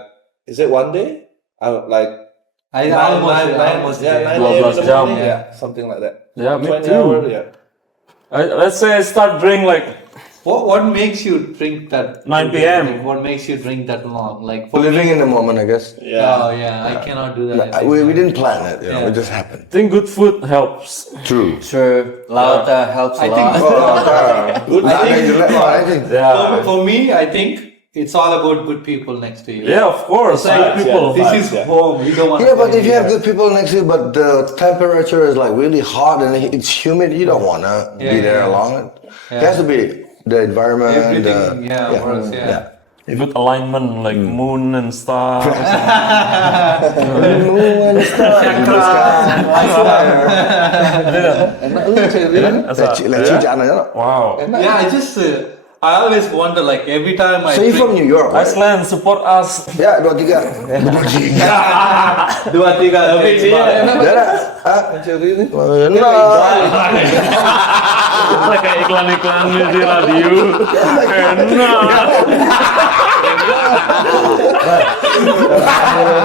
is it 1 day? Like I almost yeah, did. 9 a.m. in the jam. morning, yeah, something like that. Yeah, me 20 too. hours, yeah. Let's say I start drink like What makes you drink that? 9 p.m. Like, what makes you drink that long? Like, for Living in the moment, I guess. Yeah. Oh yeah, I cannot do that. We didn't plan it. Yeah. It just happened. I think good food helps. True. True. Lao Ta helps a I lot. think, I think Yeah. for me, I think it's all about good people next to you. Yeah, of course. It's like, People. this is Yeah. home. You don't want. Yeah, but if you have good people next to you, but the temperature is like really hot and it's humid, you don't wanna be there long. It has to be the environment, Everything, the, works, yeah. Good alignment, like moon and stars. Moon and stars in the sky. Wow. Yeah, I just, I always wonder, like, every time I So you're drink- from New York, right? Iceland, support us. Ya, 23. 2-3 lebih Ya lah. Kayak iklan-iklan di radio. Enak.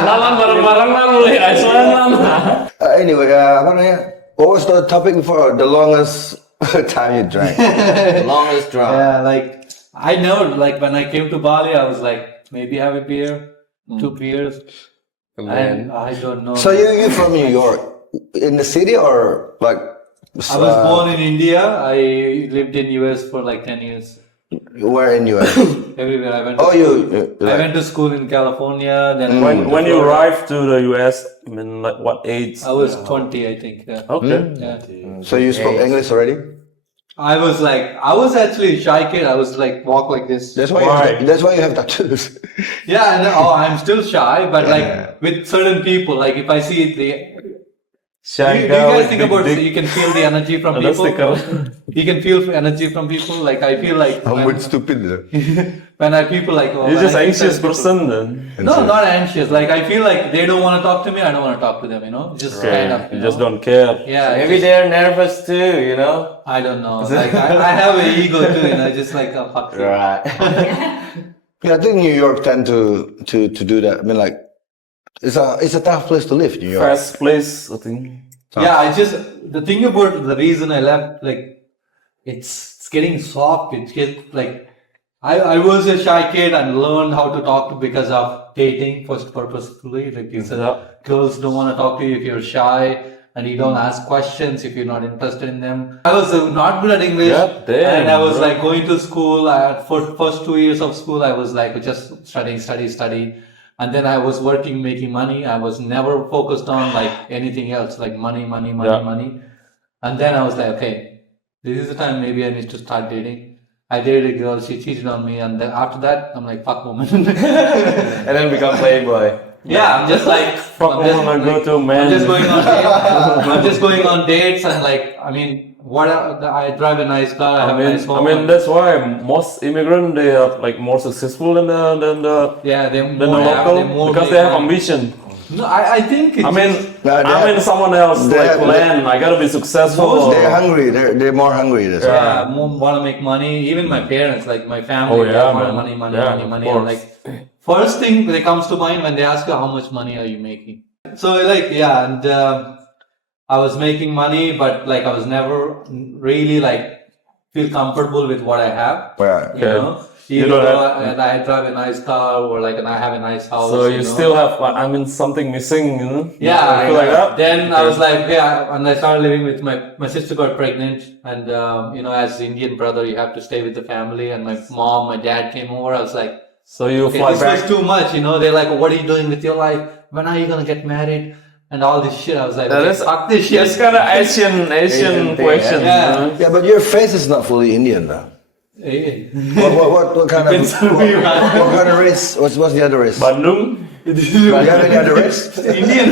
Lalan bareng-bareng lah mulai Iceland lah. Anyway, apa namanya? What was the topic before? The longest time you drank? The longest drunk. Yeah, like, I know, like, when I came to Bali, I was like, maybe have a beer, 2 beers. And I don't know. So you're from New York, in the city or like? I was born in India. I lived in US for like 10 years. Where in US? Everywhere I went. Oh, to you. school. I went to school in California. Then When you arrived to the US, I mean, like what age? I was 20, I think. Yeah. Okay. Yeah. So you spoke English already? I was actually a shy kid. I was like walk like this. That's why. That's why you have tattoos. Yeah, and I'm still shy, but like with certain people, like if I see Shy do you guy guys with think big about dick. you can feel the energy from That's people? the You can feel energy from people. Like I feel like I'm with stupid. when I people like You're just anxious person then. No, not anxious. Like I feel like they don't want to talk to me. I don't want to talk to them. You know, just kind of. You just don't care. Yeah, Maybe they're nervous too, you know? I don't know. Like I have an ego too, you know. Just like oh, fuck. you. Right. Yeah, I think New York tend to do that. I mean, like, it's a tough place to live, New York. Fast place, I think. Yeah, I just the thing about the reason I left, like, it's getting soft. It gets like I was a shy kid and learned how to talk to because of dating first purposefully. Like you said, girls don't want to talk to you if you're shy and you don't ask questions if you're not interested in them. I was not good at English, Yeah, damn, and I was bro. like going to school. For first 2 years of school, I was like just study. And then I was working, making money. I was never focused on like anything else, like money. And then I was like, okay, this is the time maybe I need to start dating. I dated a girl, she cheated on me, and then after that, I'm like, fuck woman. And then become playboy. Yeah, I'm just like, Fuck woman, go to man. I'm just going on dates. I'm just going on dates, and like, I mean, I drive a nice car, I have a nice home. I mean, that's why most immigrant they are like more successful than the yeah, than the local because they have ambition. No, I think it's I mean, someone else they like have- plan. I gotta be successful. They're hungry. They're more hungry. That's why. yeah, want to make money. Even my parents, like my family, Oh, yeah, they want man. money. Yeah, And of course. like, first thing that comes to mind when they ask you how much money are you making. So like, yeah, and I was making money, but like I was never really like feel comfortable with what I have. Yeah. You know, You even don't though have- I drive a nice car or like, and I have a nice house. So you know. still have, I mean, something missing, you know? Yeah, I feel like that. Then I was like, yeah, and I started living with my sister got pregnant, and you know, as Indian brother, you have to stay with the family. And my mom, my dad came over. I was like, So you okay, fly this back. was too much, you know. They're like, what are you doing with your life? When are you gonna get married? And all this shit. I was like, That is- fuck this shit. It's kind of Asian Asian thing, question. yeah. you know? Yeah, but your face is not fully Indian, though. Hey. What kind of Depends on who you are. what kind of race? What's the other race? Bandung. Do you have any other race? Indian.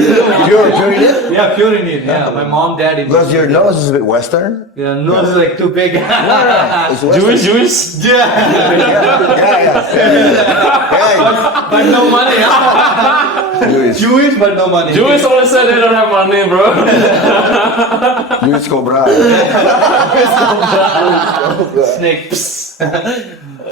Pure Indian? Yeah, pure Indian. Yeah, my mom, dad. Indian. Because your nose is a bit Western. Yeah, nose is like too big. It's Western. Jewish. Yeah, Yeah. but no money. Huh? Jewish. Jewish, but no money. Jewish always said they don't have money, bro. Jewish Cobra. Snake.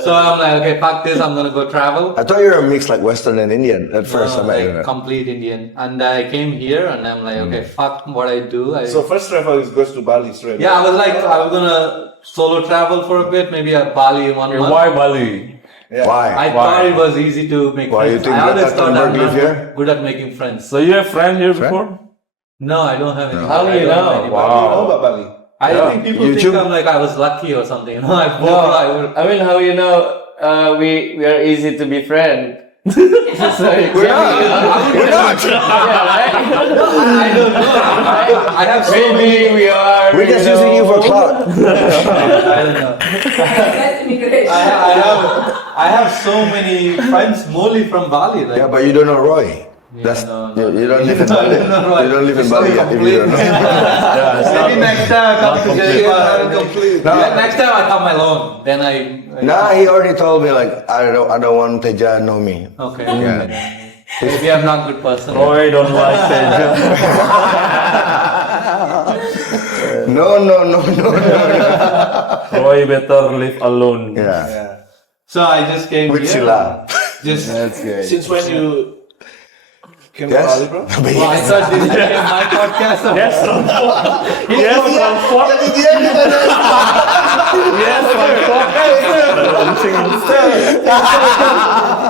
So I'm like, okay, fuck this. I'm gonna go travel. I thought you were a mix like Western and Indian at first. I met you. Like complete Indian, and I came here, and I'm like, okay, fuck what I do. So first travel is goes to Bali straight. Yeah, I was like, I was gonna solo travel for a bit, maybe a Bali in 1 month. Why Bali? Why? I thought it was easy to make Why, you friends. think I always that thought I'm Attenberg live not here? good at making friends. So you have friend here before? No, I don't have any. How do I you don't know? anybody. What do you know about Bali? I Yeah. think people YouTube? think I'm like I was lucky or something. You know, I No, I mean, how you know we are easy to be friend? Sorry, We're not. I don't know. I have so many. maybe we are. We're just using you for clout. I don't know. That's immigration. I have so many friends, mostly from Bali. Like, Yeah, but you don't know Roy. That's no, you don't live in Bali. Roy. You don't live in It's Bali not yet if you don't know. Maybe next time I come to complete. Japan. Next time I come alone. Then I Nah, he already told me like I don't want Teja to know me. okay. Yeah. Maybe I'm not a good person. Roy don't like Teja. No. Roy better live alone. Yeah. So I just came With here. Sila. Just That's good. Since when you came to Yes. Bali, bro? well, I thought this became my podcast. Yes, transport. Yes, transport. Yes, transport.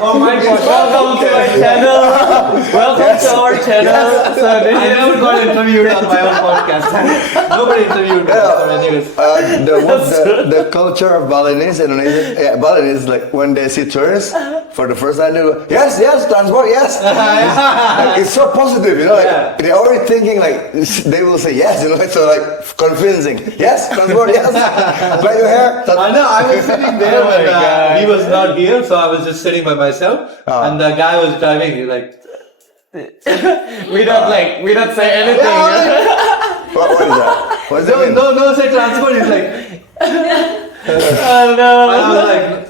Oh my God! Welcome to our channel. Welcome to our channel. So this I never got interviewed on my own podcast. Nobody interviewed me. So anyways. The culture of Balinese, Indonesian, Balinese, like when they see tourists for the first time, they go, yes, transport, yes. Like, it's so positive, you know, like Yeah. they're already thinking like they will say yes, you know, so like convincing, yes, transport, yes, play your hair. I know, I was sitting there when he was not here, so I was just sitting by myself, and the guy was driving, he like, We don't say anything. What is that? What's that? no, say transport, he's like, Oh no. and I was like,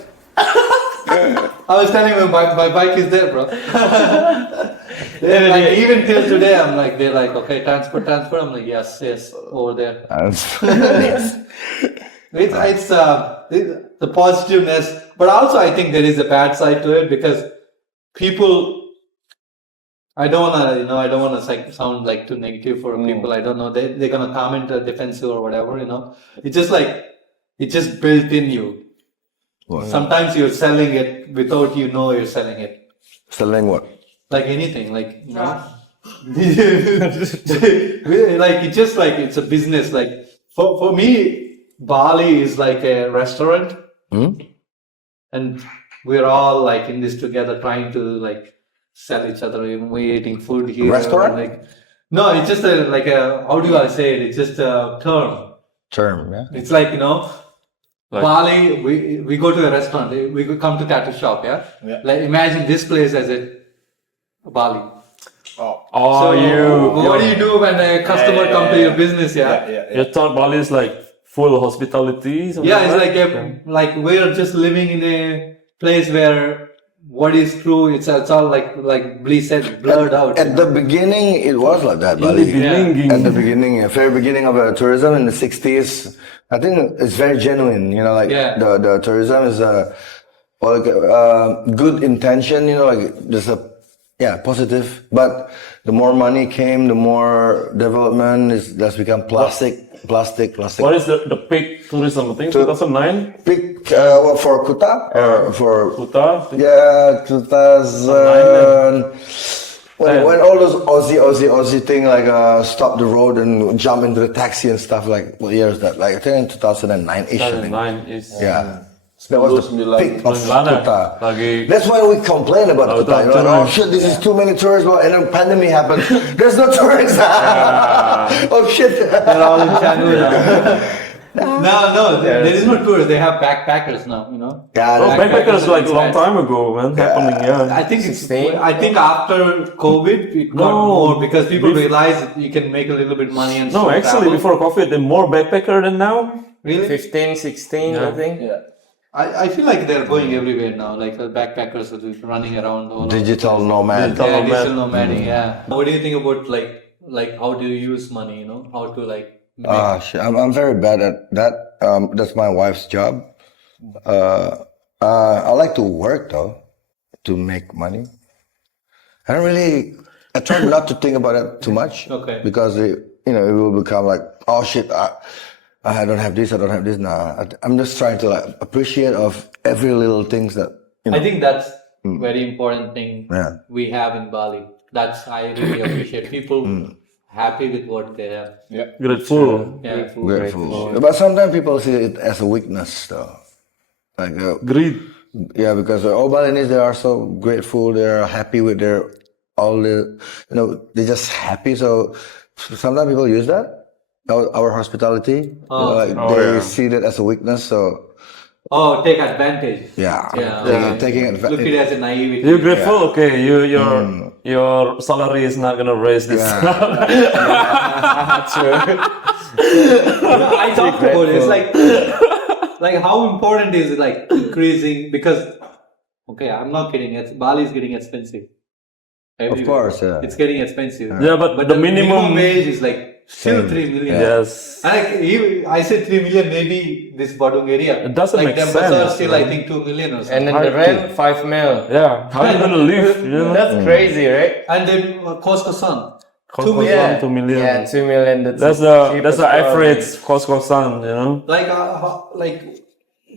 I was telling him my bike is there, bro. They're like, even till today, I'm like, they're like, okay, transport, I'm like, yes, over there. It's the positiveness, but also I think there is a bad side to it because people. I don't wanna sound like too negative for people. I don't know. They're gonna comment defensive or whatever. It's just like it's just built in you. What? Sometimes you're selling it without you're selling it. Selling what? Like anything, like like it's just like it's a business. Like for me, Bali is like a restaurant, and we're all like in this together, trying to like sell each other. We're eating food here. Restaurant? Like no, it's just like a how do I say it? It's just a term. Yeah. It's like Like- Bali. We go to a restaurant. We could come to tattoo shop. Yeah. Like imagine this place as a Bali. Oh, What do you do when a customer come to your business? Yeah. You thought Bali is like full hospitality? something Yeah, it's like like that? like we're just living in a place where what is true, it's all like Blee said, blurred out. At the beginning, it was like that, Bali. beginning. At the beginning, very beginning of tourism in the 60s, I think it's very genuine. Like the tourism is good intention. Like just positive. But the more money came, the more development that's become plastic. What is the peak tourism? I think 2009? Peak for Kuta or for Kuta? yeah 2000 when all those Aussie thing like stop the road and jump into the taxi and stuff, like what year is that? Like I think in 2009-ish. 2009 is... Yeah. So that was the peak of 2009. Kuta. Lagi- That's why we complain about Oh, Kuta. betul. Oh shit, this is too many tourists. And then pandemic happened. There's no tourists. Oh shit. They're all in China. No, there is no tourists. They have backpackers now. Yeah, Oh, that- backpackers like a long time ago, man. Happening, yeah. I think 16? I think after COVID it got No. more because people realized you can make a little bit money and No, still actually, travel. before COVID, they're more backpacker than now. Really? 15, 16, I think. I feel like they're going everywhere now. Like the backpackers are running around all over. digital nomad. Yeah, digital nomading. Yeah. What do you think about like how do you use money? How to like make Shit, I'm very bad at that. That's my wife's job. I like to work though, to make money. I try not to think about it too much. Okay. Because it will become like, oh shit, I don't have this, I don't have this. Nah, I'm just trying to like appreciate of every little things that, I think that's very important thing Yeah. we have in Bali. I really appreciate people happy with what they have. Grateful. Yeah. Grateful. But sometimes people see it as a weakness though. Like, Greed. Yeah, because all Balinese, they are so grateful. They are happy with their all the, they're just happy. So sometimes people use that, our hospitality. They see that as a weakness. So take advantage. taking Look advantage. it as a naivety. You're grateful, okay? Your salary is not gonna raise this. I talked about it. It's like how important is it, like increasing, because I'm not kidding. Bali is getting expensive. Everywhere. Of course, yeah. It's getting expensive. Yeah, but the minimum wage is like still 3 million. Yes. And I said 3 million, maybe this Badung area. It doesn't make sense. Are still, I think, 2 million or something. And then the rent, 5 mil. Yeah. How are you gonna live? That's crazy, right? And then Koskosan. 2 million. 2 million. Yeah, 2 million. That's the average cost-kosan,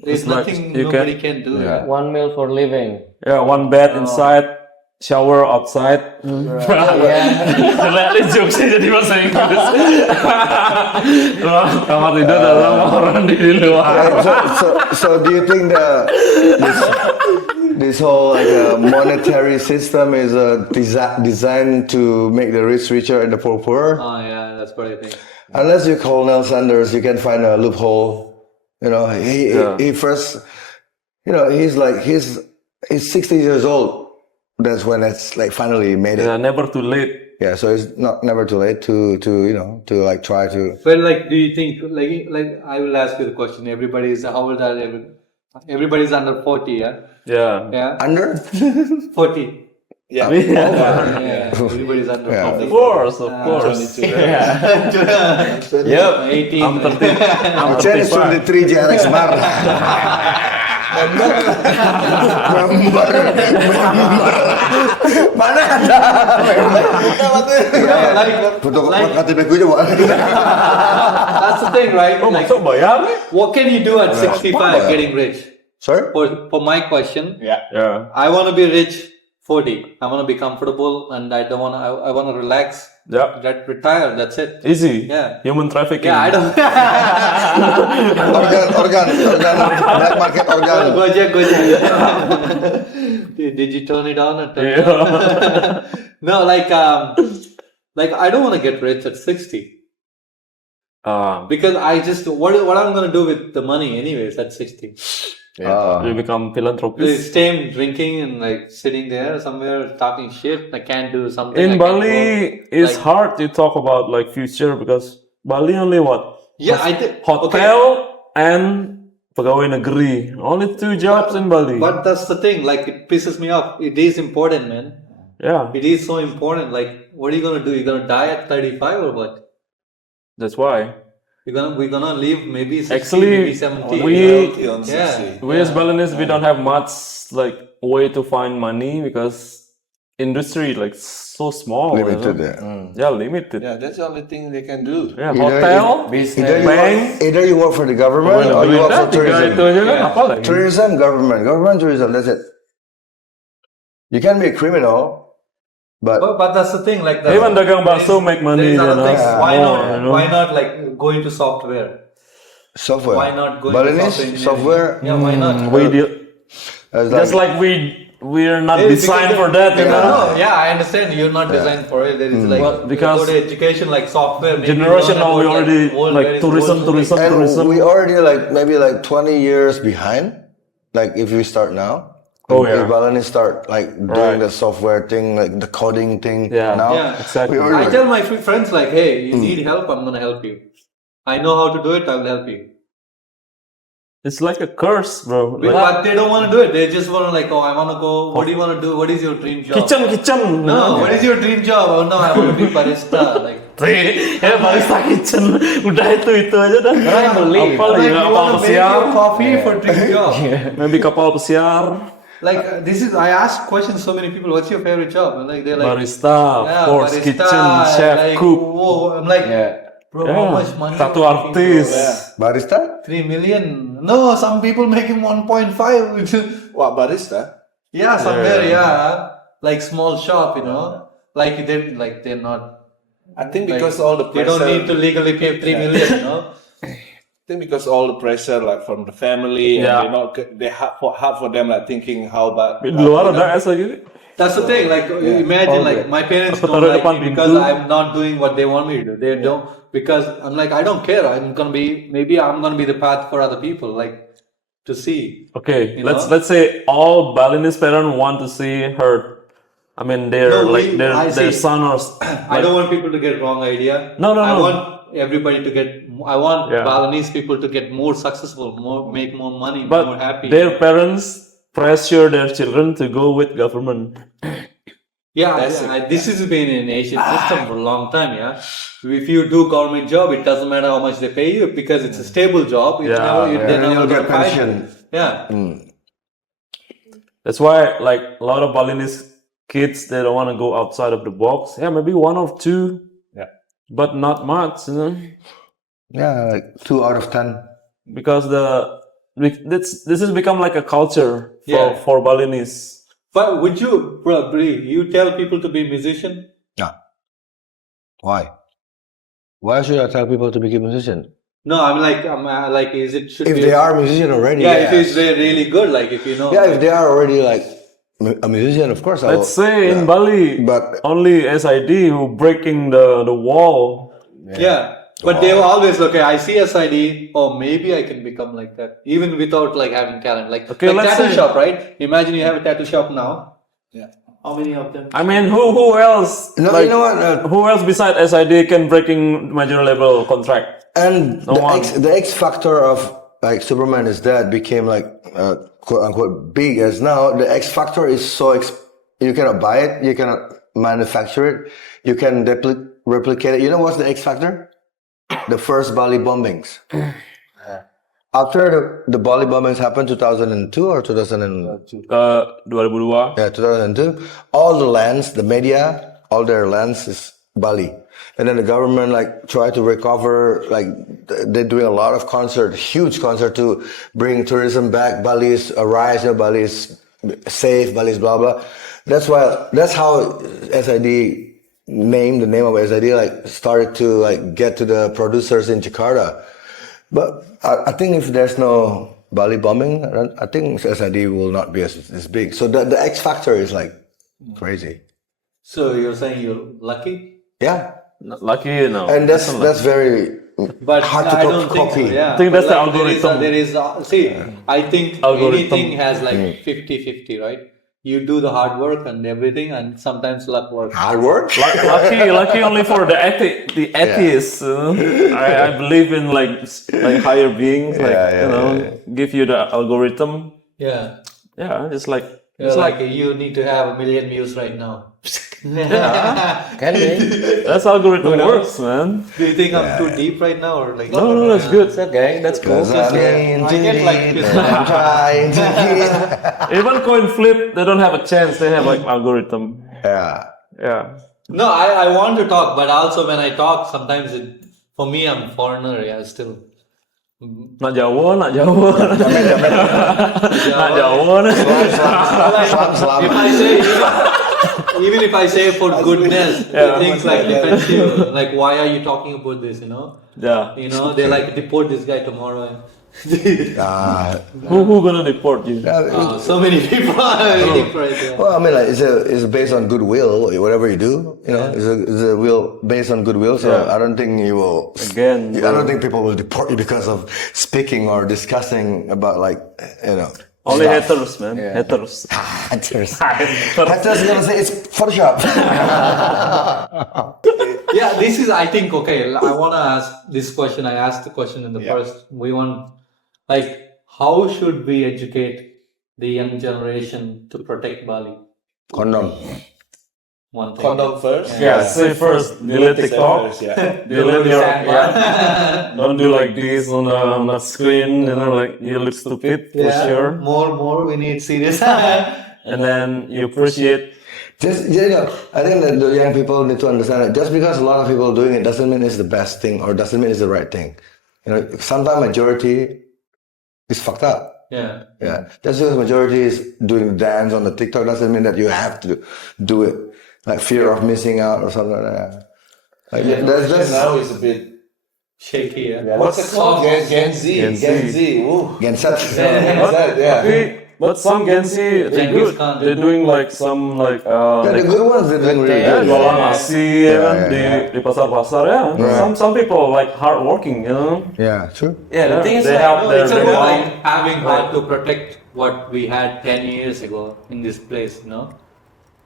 There's nothing nobody can do. Yeah. 1 mil for living. Yeah, 1 bed inside, shower outside. Lihat jokes jadi bahasa Inggris. Kamar tidur dalam, orang di luar. So do you think this whole monetary system is designed to make the rich richer and the poor poorer? Oh yeah, that's what I think. Unless you call Colonel Sanders, you can find a loophole. He first, he's 60 years old. That's when it's finally made it. Yeah, never too late. Yeah, so it's never too late to try to. Well, do you think I will ask you the question? Everybody's how old are everybody's under 40, yeah? Yeah. Yeah. Under? 40. Yeah. Yeah. Everybody's under 40. Of course. Yep. 18. I'm 30. I'm Challenge 35. 23 JRX bar. Mana ada? Foto KTP gue coba. That's the thing, right? Masuk bayar? What can you do at 65 getting rich? Sorry? For my question, Yeah. I want to be rich 40. I want to be comfortable and I don't want to, I want to relax, Yeah. get retired. That's it. Easy. Yeah. Human trafficking. Yeah, I don't. Organ, black market organ. Gojek. Did you turn it on? Or turn it Yeah. No, I don't want to get rich at 60 because I just what I'm gonna do with the money anyways at 60. You become philanthropist. Staying drinking and sitting there somewhere talking shit. I can't do something. In I Bali, can't go, it's hard to talk about future because Bali only what? Yeah, I did. Hotel and pegawai negeri. Only 2 jobs in Bali. But that's the thing. It pisses me off. It is important, man. Yeah, It is so important. What are you gonna do? You're gonna die at 35 or what? that's why. We're gonna live maybe 60, Actually, maybe 70. Healthy on 60. Yeah. We as Balinese, we don't have much way to find money because industry so small. Limited, you know? yeah. Yeah, limited. Yeah, that's the only thing they can do. Yeah, hotel, bank. Either you work for the government or you work for tourism. Itu aja kan apa lagi? Tourism, government, tourism. That's it. You can be a criminal, but But that's the thing. Even dagang bakso make money. There's other things. Why more, not? you know? Why not go into software? software. Why not go into Balinese software? software. Yeah, why not? We deal, It's just like we're not Hey, designed because for that. You know? No, yeah, I understand. You're not designed for it. There is because you go to education software. maybe you Generation learn now we about, already old, where is tourism. and we already maybe 20 years behind. If we start now. Oh, yeah. If Balinese start doing the software thing, the coding thing Yeah. now. Yeah. Exactly. We already I tell my friends hey, you need help, I'm gonna help you. I know how to do it, I will help you. It's like a curse, bro. But they don't want to do it. They just want to I want to go. What do you want to do? What is your dream job? Kitchen. No, what is your dream job? Oh no, I want to be barista. barista kitchen. Udah itu aja dah. I believe. Apa lagi? You Kapal want to make pesiar. your coffee for dream job. Maybe kapal pesiar. This is. I ask questions so many people. What's your favorite job? And they're like Barista, yeah, of course, barista, kitchen, chef, cook. Whoa, I'm bro, how much money? Tattoo are you making, artist. bro? barista. 3 million. No, some people making 1.5. What, barista? Yeah, somewhere, yeah. Small shop, they're not. I think because all the They don't need to legally pay 3 million, think because all the pressure like from the family and Yeah. they hard for them like thinking how about Di luar ada es lagi. That's the thing. Like imagine, like my parents Aku don't taruh like depan me because pintu. I'm not doing what they want me to do. They don't because I'm like I don't care. Maybe I'm gonna be the path for other people, like to see. Okay, You let's know? let's say all Balinese parents want to see her. I mean, their No, their see. son or I don't want people to get wrong idea. No. I want everybody to get. I want Yeah. Balinese people to get more successful, make more money, but more happy. their parents pressure their children to go with government. Yeah, this has been in Asian system for a long time. Yeah, if you do government job, it doesn't matter how much they pay you because it's a stable job. It's Yeah, they never You'll get gonna fight. pension. Yeah, That's why, like a lot of Balinese kids, they don't want to go outside of the box. Yeah, maybe one or two. Yeah. But not much, you know, Yeah, like 2 out of 10. because this has become like a culture Yeah. for Balinese. but would you, you tell people to be musician? Yeah. Why? Why should I tell people to become musician? No, I'm like, is it should If be? they are musician already, yeah, if it's really good, like if you know. yeah, if they are already like a musician, of course I will. Let's say in Bali, But only SID who breaking the wall. Yeah. But they were always okay. I see SID. Oh, maybe I can become like that, even without like having talent. Like let's tattoo say- shop, right? Imagine you have a tattoo shop now. Yeah. How many of them? I mean, who else? no, like, you know what? Who else besides SID can breaking major label contract? And No one. the X factor of like Superman is dead became like quote unquote big as now. The X factor is so you cannot buy it, you cannot manufacture it, you can replicate it. You know what's the X factor? The first Bali bombings. After the Bali bombings happened, 2002 or 2002? 2002. Yeah, 2002. All the lands, the media, all their lands is Bali. And then the government like tried to recover, like they're doing a lot of huge concert to bring tourism back. Bali is a rise, Bali is safe, Bali is blah, blah. That's how SID named the name of SID, like started to like get to the producers in Jakarta. But I think if there's no Bali bombing, I think SID will not be as big. So the X factor is like crazy. So you're saying you're lucky? Yeah. Lucky, you know. And that's very But hard to I don't think copy. so. Yeah. I think that's But, the like, algorithm. There is see, I think Algorithm. anything has like 50-50, right? You do the hard work and everything, and sometimes luck works. Hard work? lucky only for the atheists. I believe in like higher beings, like give you the algorithm. Yeah. Yeah, it's like It's like you need to have 1 million views right now. Can be. that's algorithm works, man. Do you think I'm too deep right now, or like? No, that's good. It's okay. That's cool. I mean, I get like this. I'm trying to Even coin flip, they don't have a chance. They have like algorithm. Yeah. Yeah. No, I want to talk, but also when I talk, sometimes for me, I'm foreigner. Yeah, still. Nak Jawa. Nak Jawa. If I say, even if I say for goodness, things like defensive, like why are you talking about this? You know, Yeah. they like deport this guy tomorrow. Who gonna deport you? So many people are waiting for it. Yeah. Well, I mean, like it's based on goodwill. Whatever you do, it's a will based on goodwill. So I don't think you will. Again, I don't think people will deport you because of speaking or discussing about like Only stuff. haters, man. Haters. Haters. Haters gonna say it's Photoshop. Yeah, this is, I think, okay. I want to ask this question. I asked the question in the first. We want, like, how should we educate the young generation to protect Bali? Condom. One thing. Condom first. Yeah, say first, delete TikTok. First, yeah. Delete your, don't do like this on the screen, like you look stupid for sure. More. We need serious. And then you appreciate. Just I think that the young people need to understand that just because a lot of people are doing it doesn't mean it's the best thing or doesn't mean it's the right thing. Sometimes majority is fucked up. Yeah. Yeah. Just because majority is doing dance on the TikTok doesn't mean that you have to do it. Like fear of missing out or something like that. Like that's Now is a bit shaky. Yeah. What's it called? Gen Z. Gen Z. Gen Z. Ooh. Gensat. Yeah. But some Gen Z, they're good. They're doing like some like Yeah, the good ones they're doing really yeah, good. jualan nasi ya kan yeah. di pasar-pasar ya. Some people like hardworking, you know. Yeah, true. Yeah, the thing is They like, help their It's their about mom. like having had to protect what we had 10 years ago in this place, you know?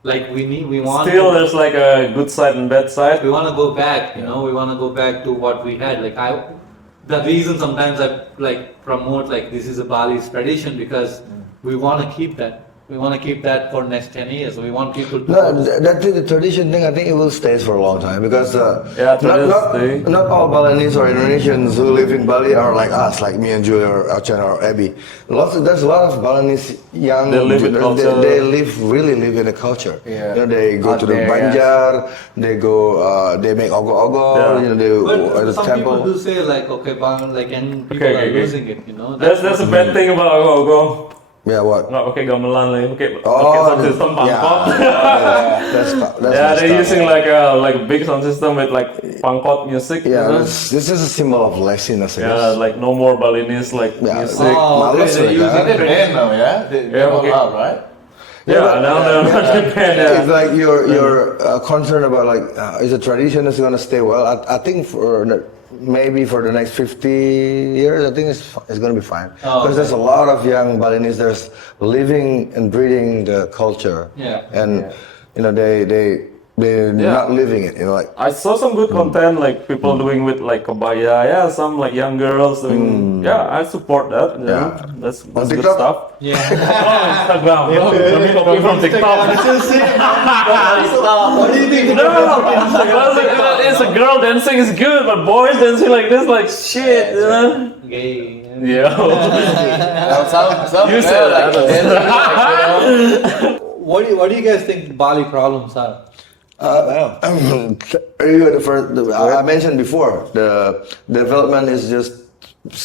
Like we want Still, there's like a good side and bad side. we want to go back, you know, we want to go back to what we had. The reason sometimes I like promote like this is a Bali's tradition because we want to keep that. We want to keep that for next 10 years. We want people to. No, that the tradition thing, I think it will stay for a long time because Yeah, tradition. not all Balinese or Indonesians who live in Bali are like us, like me and Julia or Achan or Abby. There's a lot of Balinese young. They live in culture. They really live in the culture. Yeah. You know, they go Out to the there, Banjar. They go. They make ogo-ogo. Yeah. You know, they But at the some temple. people do say like okay, like and people are losing it, you know. That's a bad thing about go. Yeah, what? Nggak pakai gamelan lagi, pakai Oh, sound system yeah. pangkot. That's Yeah, they're messed up. using like a big sound system with like pangkot music. Yeah, you know? this is a symbol of laziness, I guess. Yeah, like no more Balinese like Yeah. music. Oh, Males they're like using that. They're banned now, yeah? They're not okay. allowed, right? Now they're not dependent. It's like you're concerned about like is the tradition is going to stay well. I think maybe for the next 50 years, I think it's going to be fine because there's a lot of young Balinese that's living and breathing the culture. Yeah. And you know they're not living it. You know, like I saw some good content like people doing with like kebaya, yeah, some like young girls doing. Yeah, I support that. Yeah, that's good TikTok? stuff. Yeah. Oh, Instagram. Let me copy from TikTok. What do you think? No, it's a girl dancing is good, but boys dancing like this, like shit, you know? Gay. Yeah. some You girl, said like, that. dancing, like, you know. What do you guys think Bali problems are? I mentioned before the development is just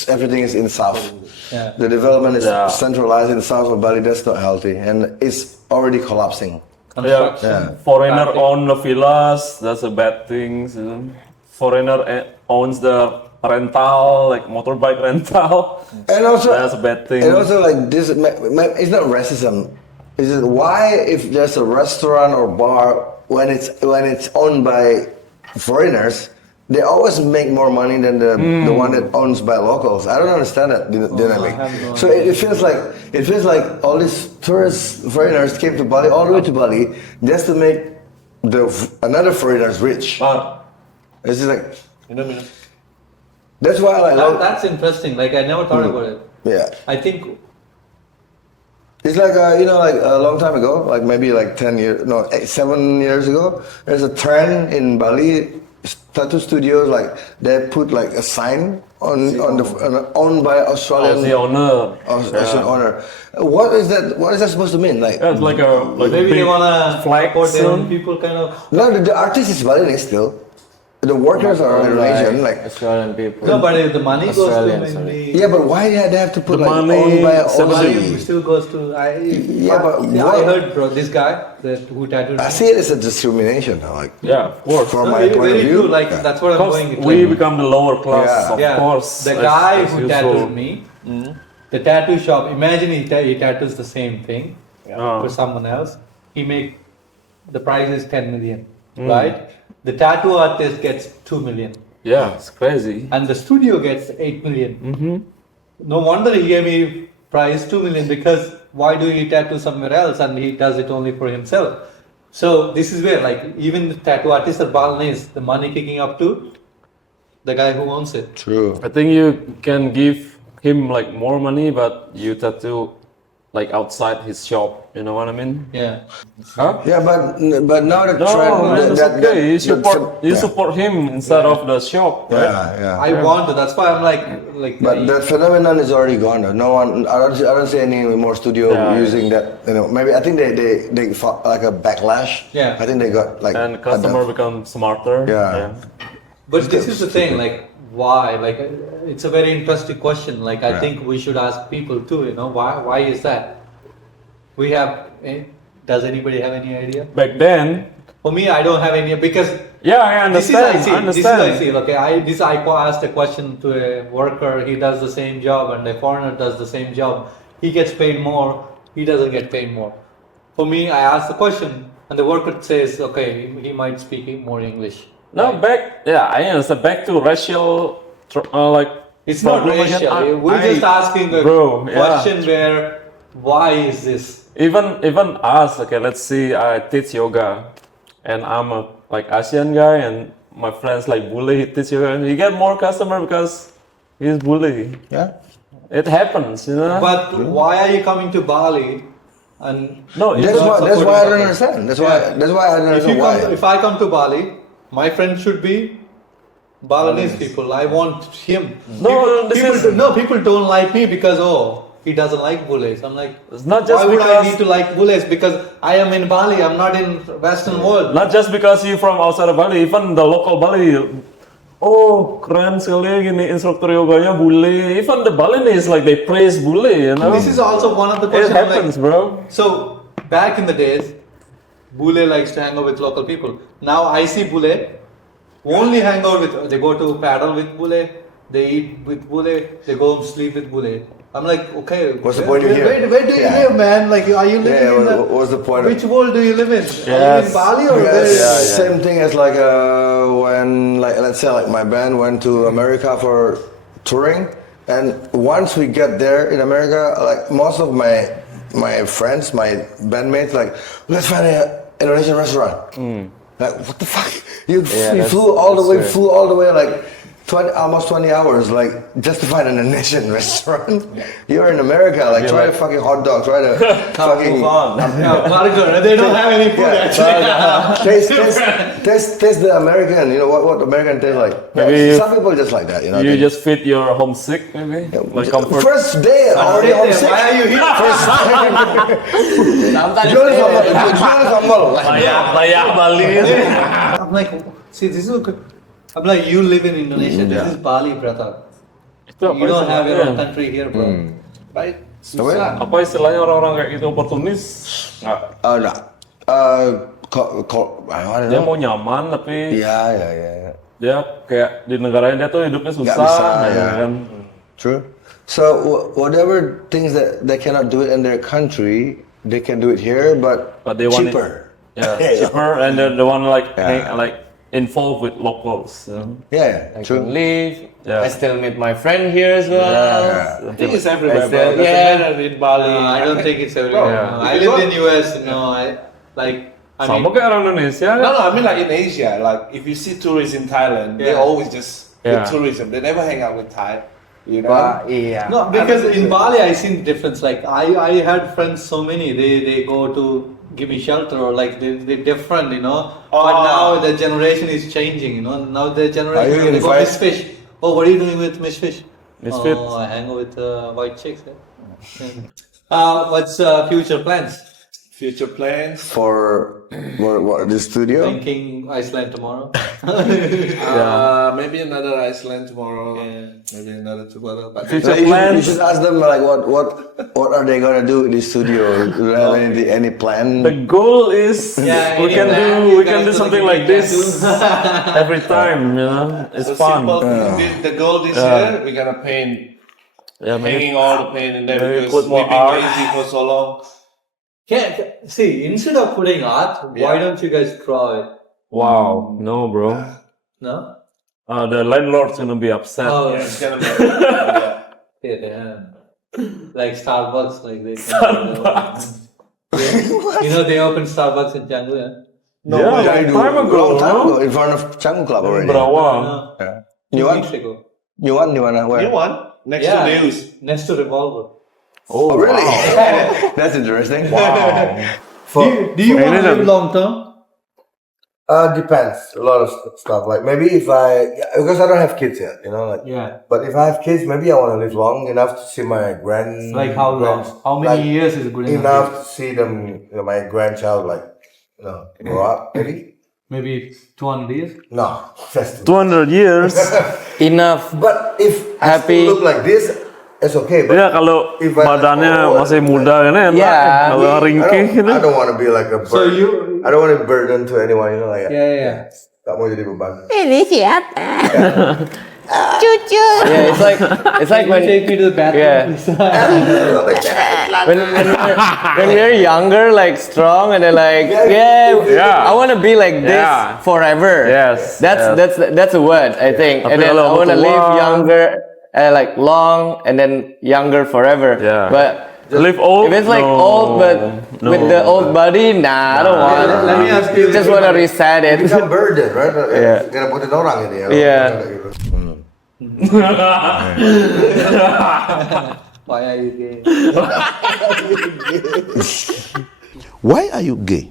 everything is in south. Yeah. The development is Yeah. centralized in south of Bali. That's not healthy, and it's already collapsing. Construction. Yeah. Foreigner Traffic. own the villas, that's a bad thing. You know? Foreigner owns the rental, like motorbike rental. And also, That's a bad thing. And also, like this, it's not racism. Is it why if there's a restaurant or bar when it's owned by foreigners, they always make more money than the one that owns by locals. I don't understand that dynamic. have no So it feels like all these tourists, foreigners came to Bali all the way to Bali just to make another foreigners rich. It's just like that's why I like. That's interesting. Like I never thought about it. Yeah. I think It's like like a long time ago, like maybe like 7 years ago. There's a trend in Bali, tattoo studios like they put like a sign on the owned by Australian the owner. Australian owner. What is that? What is that supposed to mean? Like Yeah, it's like a maybe they big wanna flag support their own soon. people, kind of. no, the artist is Balinese still. The workers are Indonesian. Like Australian people. No, but if the money goes to Australian, maybe. yeah, but why they have to put The like money, owned by somebody- Money Aussie? still goes to. but I what- heard, bro, this guy who tattooed. I me. see it as a discrimination. Like Yeah, of course. from No, my very, point of very view. true. Like yeah. that's what I'm Because going. It's we like- become the lower class, Yeah. of yeah, course. the as- guy as who usual. tattooed me, the tattoo shop. Imagine he tattoos the same thing for someone else. He make the price is 10 million, right? The tattoo artist gets 2 million, Yeah, it's crazy. and the studio gets 8 million. No wonder he gave me price 2 million because why do he tattoo somewhere else and he does it only for himself? So this is where like even the tattoo artist at Balinese, the money kicking up to the guy who owns it. True. I think you can give him like more money, but you tattoo like outside his shop. You know what I mean? Yeah. Huh? Yeah, but now the No, trend man, it's okay. You support yeah. support him instead of the shop, right? Yeah. I want to. That's why I'm like But that phenomenon is already gone. No one. I don't see any more studio Yeah, using that. You know, maybe I think they fought like a backlash. Yeah. I think they got like. And customer become smarter. Yeah. But this is the thing, like, why? Like, it's a very interesting question. Like, I Yeah. think we should ask people too. You know, why is that? We have. Does anybody have any idea? Back then, For me, I don't have any because Yeah, I understand. this is I understand. I see. Okay, I asked a question to a worker. He does the same job, and a foreigner does the same job. He gets paid more. He doesn't get paid more. For me, I ask the question, and the worker says, okay, he might speak more English. No, I understand. Back to racial, like. It's not problem again. racial. We're just asking a Bro, yeah. question where, why is this? Even us, okay, let's see, I teach yoga and I'm a like Asian guy and my friends like bully, he teach yoga and he get more customer because he's bully. Yeah. It happens, you know. But why are you coming to Bali? And no, That's even- why I don't understand. That's why I don't understand why. if I come to Bali, my friend should be Balinese people. I want him. No, People don't like me because he doesn't like bullets. I'm like, It's not just why would I because- need to like bullets? Because I am in Bali. I'm not in Western world. not just because you from outside of Bali, even the local Bali. Oh, keren sekali gini instruktur yoganya bule. Even the Balinese like they praise bule, you know. This is also one of the It questions. I'm like, happens, bro. so back in the days, Bule likes to hang out with local people. Now I see Bule only hang out with. They go to paddle with Bule. They eat with Bule. They go home sleep with Bule. I'm like, okay. What's the point of here? Where do you Yeah. live, man? Like, are you living Yeah, in the? what's the point of- Which world do you live in? Are you Yes. in Bali or Yeah, where? Same thing as like when like let's say like my band went to America for touring, and once we get there in America, like most of my friends, my bandmates, like let's find an Indonesian restaurant. Like what the fuck? You flew all the way like 20 hours like just to find an Indonesian restaurant. You're in America, like try a fucking hot dog, try to fucking No, burger. They don't have any food actually. taste the American. You know what American tastes like. Maybe Some people just like that. You know. You they- just fit your homesick, maybe. Like comfort. First day already homesick. Why are you here? Jual sambal. Layak Bali. I'm like, see, this is good. I'm like, you live in Indonesia. This is Bali, brother. You don't have your own country here, bro. Right? Apa istilahnya orang-orang kayak gitu oportunis? Nggak. Nah. I don't Dia know. mau nyaman tapi Yeah. dia kayak di negaranya dia tuh hidupnya susah, bisa, ya ya. kan? True. So whatever things that they cannot do it in their country, they can do it here, but they want it- cheaper. Yeah, cheaper and they're the one like involved with locals. You know? Yeah, I true. can leave. Yeah. I still meet my friend here as well. I think it's everywhere, bro. Yeah. Doesn't matter in Bali. I don't think it's everywhere. Yeah. No, I lived in US. No, I Sama mean, kayak orang Indonesia. No, I mean like in Asia. Like if you see tourists in Thailand, they Yeah. always just Yeah. with tourism. They never hang out with Thai. You know. Yeah. no, because in Bali I seen the difference. Like I had friends, so many. They go to give me shelter or like they're different, you know. But now the generation is changing, you know. Now the generation Are you they go invite- Miss Fish. Oh, what are you doing with Miss Fish? Misfit. Oh, I hang out with white chicks. What's future plans? Future plans. For what the studio? Thinking Iceland tomorrow. Maybe another Iceland tomorrow. Maybe another tomorrow. But Future You plans. should ask them like what are they gonna do in the studio? Do they have any plan? The goal is Yeah, we any can plan do you we guys can do gonna something give like me this every time. You know, it's so fun. simple. The goal this year, we're gonna paint, Yeah, maybe hanging all the paint in there maybe because put more we've been art. lazy for so long. See, instead of putting art, why don't you guys draw it? Wow, no, bro. No? The landlord's gonna be upset. Oh, It's gonna be. Yeah. like Starbucks, like they. Starbucks. You know they opened Starbucks in Canggu, yeah? No, yeah, They long time ago, long time no? ago, in front of Changu Club already. Berawal. No, Yeah. 2 You want? weeks ago. You want? Where? New one next Yeah, to Deus. next to Revolver. Oh, really? That's interesting. Do you want to live long term? Depends. A lot of stuff. Like maybe if because I don't have kids yet, you know. Like, Yeah. but if I have kids, maybe I want to live long enough to see my Like how long? How many like, years is good enough? enough to see them, my grandchild, like, grow up. Maybe. Maybe 200 years? No, that's too. 200 years. Enough. But if I Happy. still look like this, it's okay. But Ya kalau if I- badannya masih muda kan enak. Yeah. Kalau ringkih gitu. I don't want to be like a burden. So you I don't want to burden to anyone, you know, like Yeah. Gak mau jadi beban. Ini siapa? Cucu. Yeah, it's like when Take me to the bathroom. yeah. when we're younger, like strong, and then like Yeah. I want to be like this Yeah. forever. Yes, That's a word I think. Tapi And then kalau I want to tua- live younger, like long, and then younger forever. Yeah. But Live old. if it's like no. old but No. with the old body, nah, I don't want. Let me ask you. Just want to reset it. Become burden, right? Yeah. Ngerepotin orang ini ya. Yeah. Gitu. Why are you gay? Why are you gay?